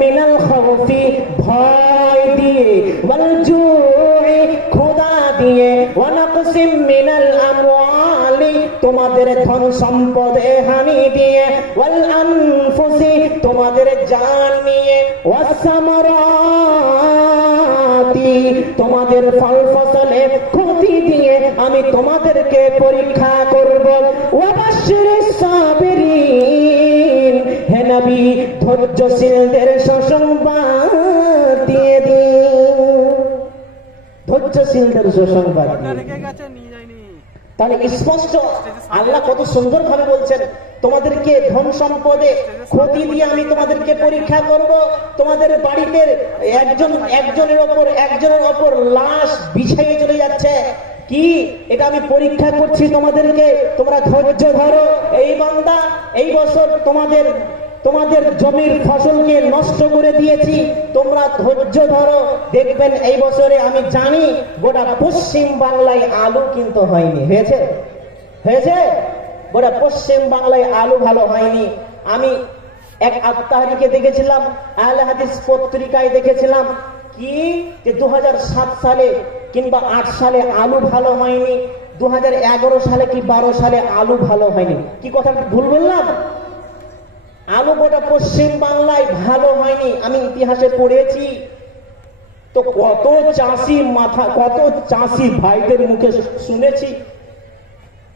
মিনাল খাউফি, ভয় দিয়ে, ওয়াল জু'i, ক্ষুধা দিয়ে, ওয়া নাকসিম মিনাল আমওয়ালি, তোমাদের ধন সম্পদে হানি দিয়ে, ওয়াল আনফুসি, তোমাদের জান নিয়ে, ওয়াস সামারাতি, তোমাদের ফল ফসলে ক্ষতি দিয়ে আমি তোমাদেরকে পরীক্ষা করব। ওয়া বাশশিরিস সাবিরিন, হে নবী ধৈর্যশীলদের সুসংবাদ দিয়ে দিন, ধৈর্যশীলদের সুসংবাদ দিয়ে। তাহলে স্পষ্ট আল্লাহ কত সুন্দর ভাবে বলছেন তোমাদেরকে ধন সম্পদে ক্ষতি দিয়ে আমি তোমাদেরকে পরীক্ষা করব। তোমাদের বাড়িতে একজনের ওপর লাশ বিছাইয়ে চলে যাচ্ছে, কি এটা আমি পরীক্ষা করছি তোমাদেরকে, তোমরা ধৈর্য ধরো। এই বান্দা এই বছর তোমাদের জমির ফসলকে নষ্ট করে দিয়েছি, তোমরা ধৈর্য ধরো, দেখবেন এই বছরে আমি জানি গোটা পশ্চিম বাংলায় আলু কিন্তু হয়নি। হয়েছে গোটা পশ্চিম বাংলায় আলু ভালো হয়নি। আমি এক আত্মাহারিকে দেখেছিলাম, আহলে হাদিস পত্রিকায় দেখেছিলাম কি যে 2007 সালে কিংবা 8 সালে আলু ভালো হয়নি, 2011 সালে কি 12 সালে আলু ভালো হয়নি। কি কথা ভুল বললাম? আলু গোটা পশ্চিম বাংলায় ভালো হয়নি, আমি ইতিহাসে পড়েছি। তো কত চাষি ভাইদের মুখে শুনেছি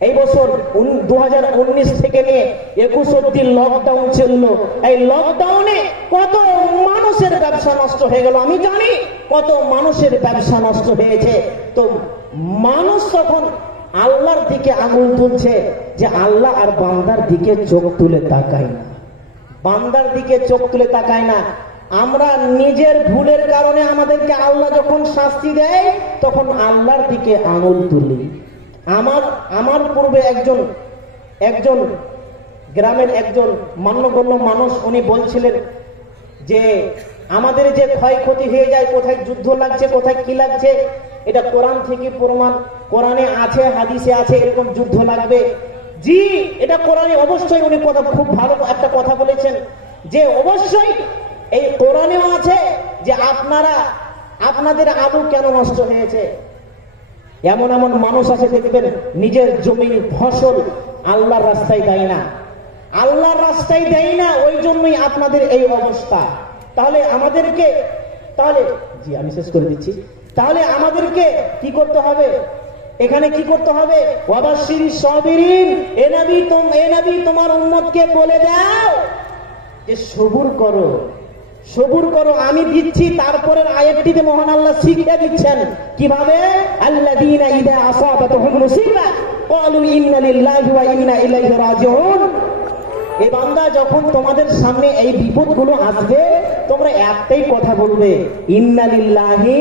এই বছর 2019 থেকে নিয়ে 21 অবধি লকডাউন চললো। এই লকডাউনে কত মানুষের ব্যবসা নষ্ট হয়ে গেল, আমি জানি কত মানুষের ব্যবসা নষ্ট হয়েছে। তো মানুষ তখন আল্লাহর দিকে আঙুল তুলছে যে আল্লাহ আর বান্দার দিকে চোখ তুলে তাকায় না, বান্দার দিকে চোখ তুলে তাকায় না। আমরা নিজের ভুলের কারণে আমাদেরকে আল্লাহ যখন শাস্তি দেয় তখন আল্লাহর দিকে আঙুল তুলি। আমার পূর্বে একজন গ্রামের একজন মান্যগণ্য মানুষ উনি বলছিলেন যে আমাদের যে ক্ষয়ক্ষতি হয়ে যায়, কোথায় যুদ্ধ লাগছে, কোথায় কি লাগছে, এটা কোরআন থেকে প্রমাণ, কোরআনে আছে, হাদিসে আছে এরকম যুদ্ধ লাগবে। জি, এটা কোরআনে অবশ্যই, উনি কথা খুব ভালো একটা কথা বলেছেন যে অবশ্যই এই কোরআনেও আছে যে আপনাদের আলু কেন নষ্ট হয়েছে। এমন মানুষ আছে দেখবেন নিজের জমির ফসল আল্লাহর রাস্তায় দেয় না, ওই জন্যই আপনাদের এই অবস্থা। তাহলে জি আমি শেষ করে দিচ্ছি। তাহলে আমাদেরকে কি করতে হবে? এখানে কি করতে হবে? ওয়াবাশশিরিস সাবিরিন, এ নবী তোমার উম্মতকে বলে দাও যে সবুর করো, আমি দিচ্ছি। তারপরের আয়াতটিতে মহান আল্লাহ শিখিয়ে দিচ্ছেন কিভাবে, আল্লাযীনা ইযা আসাবাতুহুম মুসিবা ক্বালু ইন্না লিল্লাহি ওয়া ইন্না ইলাইহি রাজিউন। এই বান্দা, যখন তোমাদের সামনে এই বিপদগুলো আসবে তোমরা একটাই কথা বলবে, ইন্না লিল্লাহি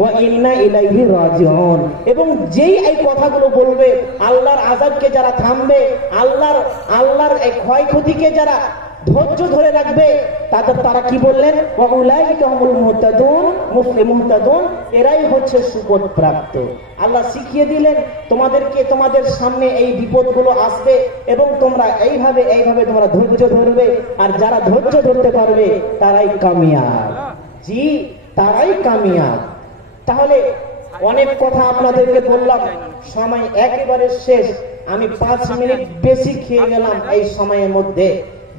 ওয়া ইন্না ইলাইহি রাজিউন। এবং যেই এই কথাগুলো বলবে, আল্লাহর আযাবকে যারা থামবে, আল্লাহর এই ক্ষয়ক্ষতিকে যারা ধৈর্য ধরে রাখবে, তারা কি বললেন, ওয়াউলাইকা হুমুল মুহতাদুন, এরাই হচ্ছে সুপথ প্রাপ্ত। আল্লাহ শিখিয়ে দিলেন তোমাদের সামনে এই বিপদগুলো আসবে এবং তোমরা এইভাবে তোমরা ধৈর্য ধরবে, আর যারা ধৈর্য ধরতে পারবে তারাই কামিয়াব। জি, তারাই কামিয়াব। তাহলে অনেক কথা আপনাদেরকে বললাম, সময় একেবারে শেষ। আমি 5 মিনিট বেশি খেয়ে গেলাম এই সময়ের মধ্যে।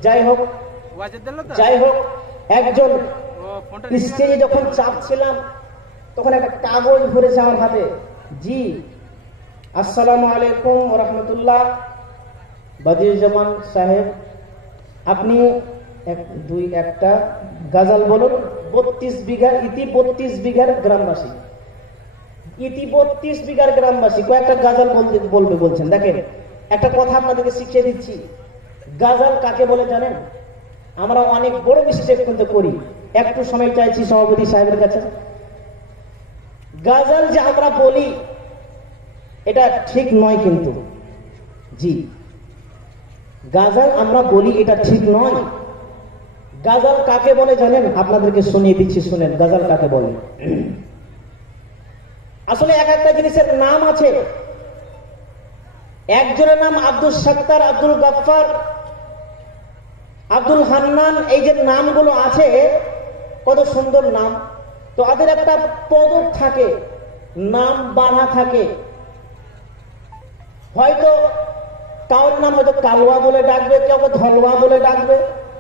যাই হোক, একজন স্টেজে যখন চাপছিলাম তখন একটা কাগজ ধরেছে আমার হাতে। জি, আসসালামু আলাইকুম ওয়া রাহমাতুল্লাহ, বদিউজ্জামান সাহেব, আপনি একটা গজল বলুন। 32 বিঘার গ্রামবাসী, 32 বিঘার গ্রামবাসী কয়েকটা গজল বলবে বলছেন। দেখেন, একটা কথা আপনাদেরকে শিখিয়ে দিচ্ছি, গজল কাকে বলে জানেন? আমরা অনেক বড় মিস্টেক কিন্তু করি। একটু সময় চাইছি সভাপতি সাহেবের কাছে। গজল যে আমরা বলি এটা ঠিক নয় কিন্তু। জি, গজল আমরা বলি এটা ঠিক নয়। গজল কাকে বলে জানেন? আপনাদেরকে শুনিয়ে দিচ্ছি, শুনেন গজল কাকে বলে। আসলে একটা জিনিসের নাম আছে। একজনের নাম আব্দুল সত্তার, আব্দুল গফফার, আব্দুল হান্নান, এই যে নামগুলো আছে কত সুন্দর নাম। তো তাদের একটা পদক থাকে, নাম বাঁধা থাকে। হয়তো কারোর নাম হয়তো কালওয়া বলে ডাকবে, কেউ ধলওয়া বলে ডাকবে।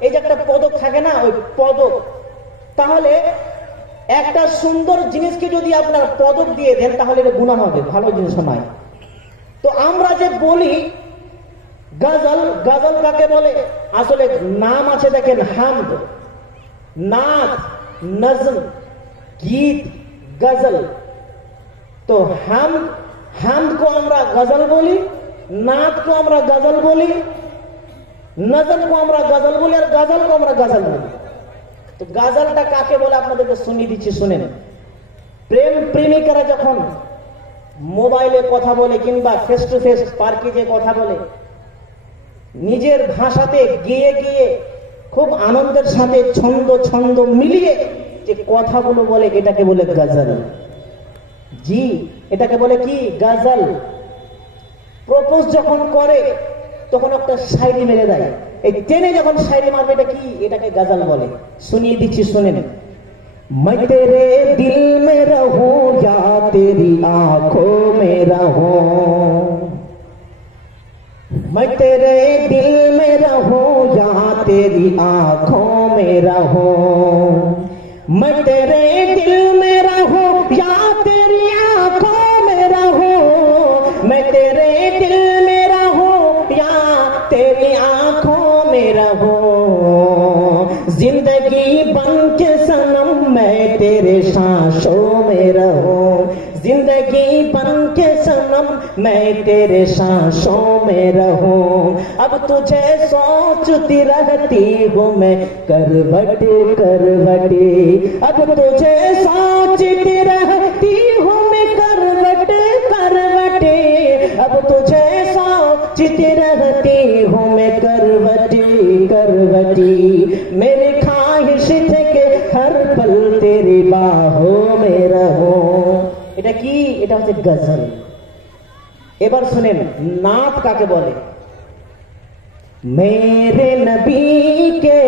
এই যে একটা পদক থাকে না, ওই পদক। তাহলে একটা সুন্দর জিনিসকে যদি আপনার পদক দিয়ে দেন তাহলে এটা গুনাহ হবে, ভালো জিনিস নয়। তো আমরা যে বলি গজল, গজল কাকে বলে? আসলে নাম আছে, দেখেন, হামদ, নাত, নজম, গীত, গজল। তো হামদ को আমরা গজল বলি, নাত को আমরা গজল বলি, নজম को আমরা গজল বলি, আর গজল को আমরা গজল বলি। তো গজলটা কাকে বলে আপনাদেরকে শুনিয়ে দিচ্ছি, শুনেন। প্রেমিকারা যখন মোবাইলে কথা বলে কিংবা ফেস টু ফেস পার্কে যে কথা বলে, নিজের ভাষাতে গিয়ে খুব আনন্দের সাথে ছন্দ মিলিয়ে যে কথাগুলো বলে, এটাকে বলে গজল। জি, এটাকে বলে কি? গজল। প্রপোজ যখন করে তখন একটা শায়রি মেরে দেয়, এই টেনে যখন শায়রি মারবে, এটা কি? এটাকে গজল বলে। শুনিয়ে দিচ্ছি, শুনেন। मैं तेरे दिल में रहूं या तेरी आंखों में रहूं, मैं तेरे दिल में रहूं या तेरी आंखों में रहूं, मैं तेरे दिल में रहूं या तेरी आंखों में रहूं, मैं तेरे दिल में रहूं या तेरी आंखों में रहूं, जिंदगी बन के सनम मैं तेरे सांसों में रहूं, जिंदगी बन के सनम मैं तेरे सांसों में रहूं। अब तुझे सोचती रहती हूँ मैं करवट करवटे, अब तुझे सोचती रहती हूँ मैं करवट करवटे, अब तुझे सोचती रहती हूँ मैं करवटी करवटी। मेरी ख्वाहिश है कि हर पल तेरी बाहों में रहूं। এটা কি? এটা হচ্ছে গজল। এবার শুনেন নাত কাকে বলে। मेरे नबी के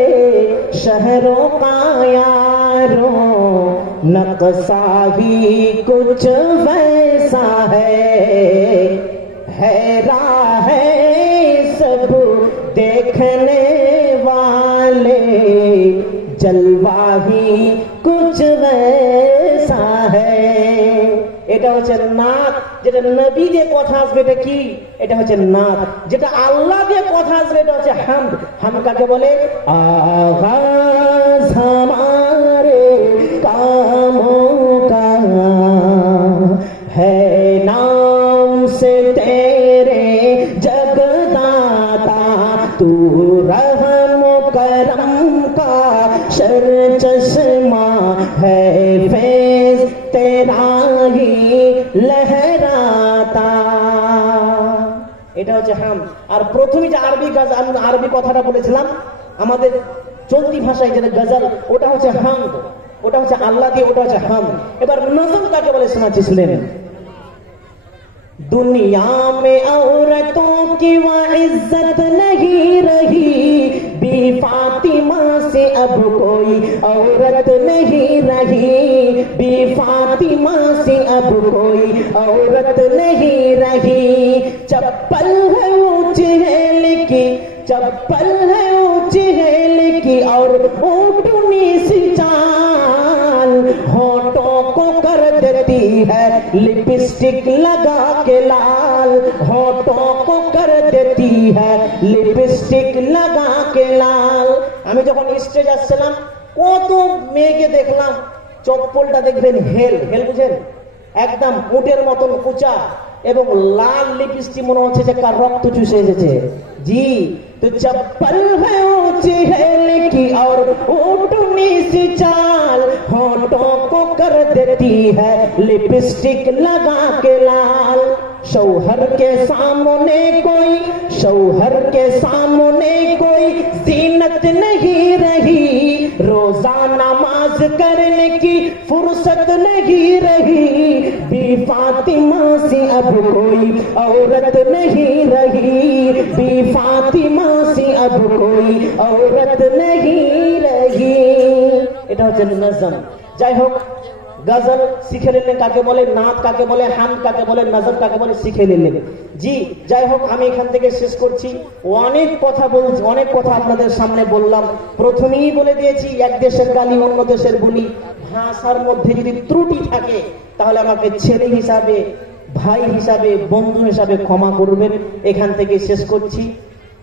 शहरों का यारों नक्शा ही कुछ वैसा है राह है सब देखने वाले, जलवा ही कुछ वैसा है। এটা হচ্ছে নাত। যেটা নবী দিয়ে কথা আসবে এটা কি? এটা হচ্ছে নাত। যেটা আল্লাহ দিয়ে কথা আসবে এটা হচ্ছে হামদ। হামদ কাকে বলে? আগাজ हमारे कामों का है नाम से तेरे जगदाता, तू रहम करम का शर चश्मा है, फैज तेरा ही लहराता। এটা হচ্ছে হাম। আর প্রথমে যে আরবি কথাটা বলেছিলাম আমাদের চলতি ভাষায় যেটা গজল, ওটা হচ্ছে হাম, ওটা হচ্ছে আল্লাহ দিয়ে, ওটা হচ্ছে হাম। এবার নজম কাকে বলে শোনাচ্ছি, শুনেন। दुनिया में औरतों की वह इज्जत नहीं रही, बी फातिमा से अब कोई औरत नहीं रही, बी फातिमा से अब कोई औरत नहीं रही। चप्पल है ऊंची हेल की, चप्पल है ऊंची हेल की और ऊँटनी सी चाल, होठों को कर देती है लिपस्टिक लगा के लाल, होठों को कर देती है लिपस्टिक लगा के लाल। আমি যখন স্টেজ আসছিলাম কত মেয়েকে দেখলাম, চপ্পলটা দেখবেন হেল, হেল বুঝেন, একদম উটের মতন উঁচা এবং লাল লিপস্টিক, মনে হচ্ছে যে কার রক্ত চুষে এসেছে। জি, तो चप्पल है ऊंची हेल की और ऊँटनी सी चाल, होठों को कर देती है लिपस्टिक लगा के लाल। शौहर के सामने कोई, शौहर के सामने कोई जीनत नहीं रही, रोजा नमाज करने की फुर्सत नहीं रही, बी फातिमा से अब कोई औरत नहीं रही, बी फातिमा से अब कोई औरत नहीं रही। এটা হচ্ছে নজম। যাই হোক, গজল শিখে নিলেন কাকে বলে, নাত কাকে বলে, হাম কাকে বলে, নজম কাকে বলে শিখে নিলেন। জি, যাই হোক, আমি এখান থেকে শেষ করছি। অনেক কথা বলছি, অনেক কথা আপনাদের সামনে বললাম। প্রথমেই বলে দিয়েছি এক দেশের গালি অন্য দেশের বলি, ভাষার মধ্যে যদি ত্রুটি থাকে তাহলে আমাকে ছেলে হিসাবে, ভাই হিসাবে, বন্ধু হিসাবে ক্ষমা করবেন। এখান থেকে শেষ করছি।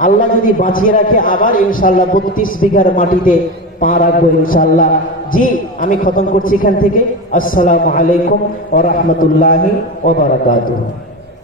আল্লাহ যদি বাঁচিয়ে রাখে আবার ইনশাআল্লাহ 32 বিঘার মাটিতে পা রাখবো ইনশাআল্লাহ। জি, আমি খতম করছি এখান থেকে। আসসালামু আলাইকুম ওয়া রাহমাতুল্লাহি ওয়া বারাকাতুহু।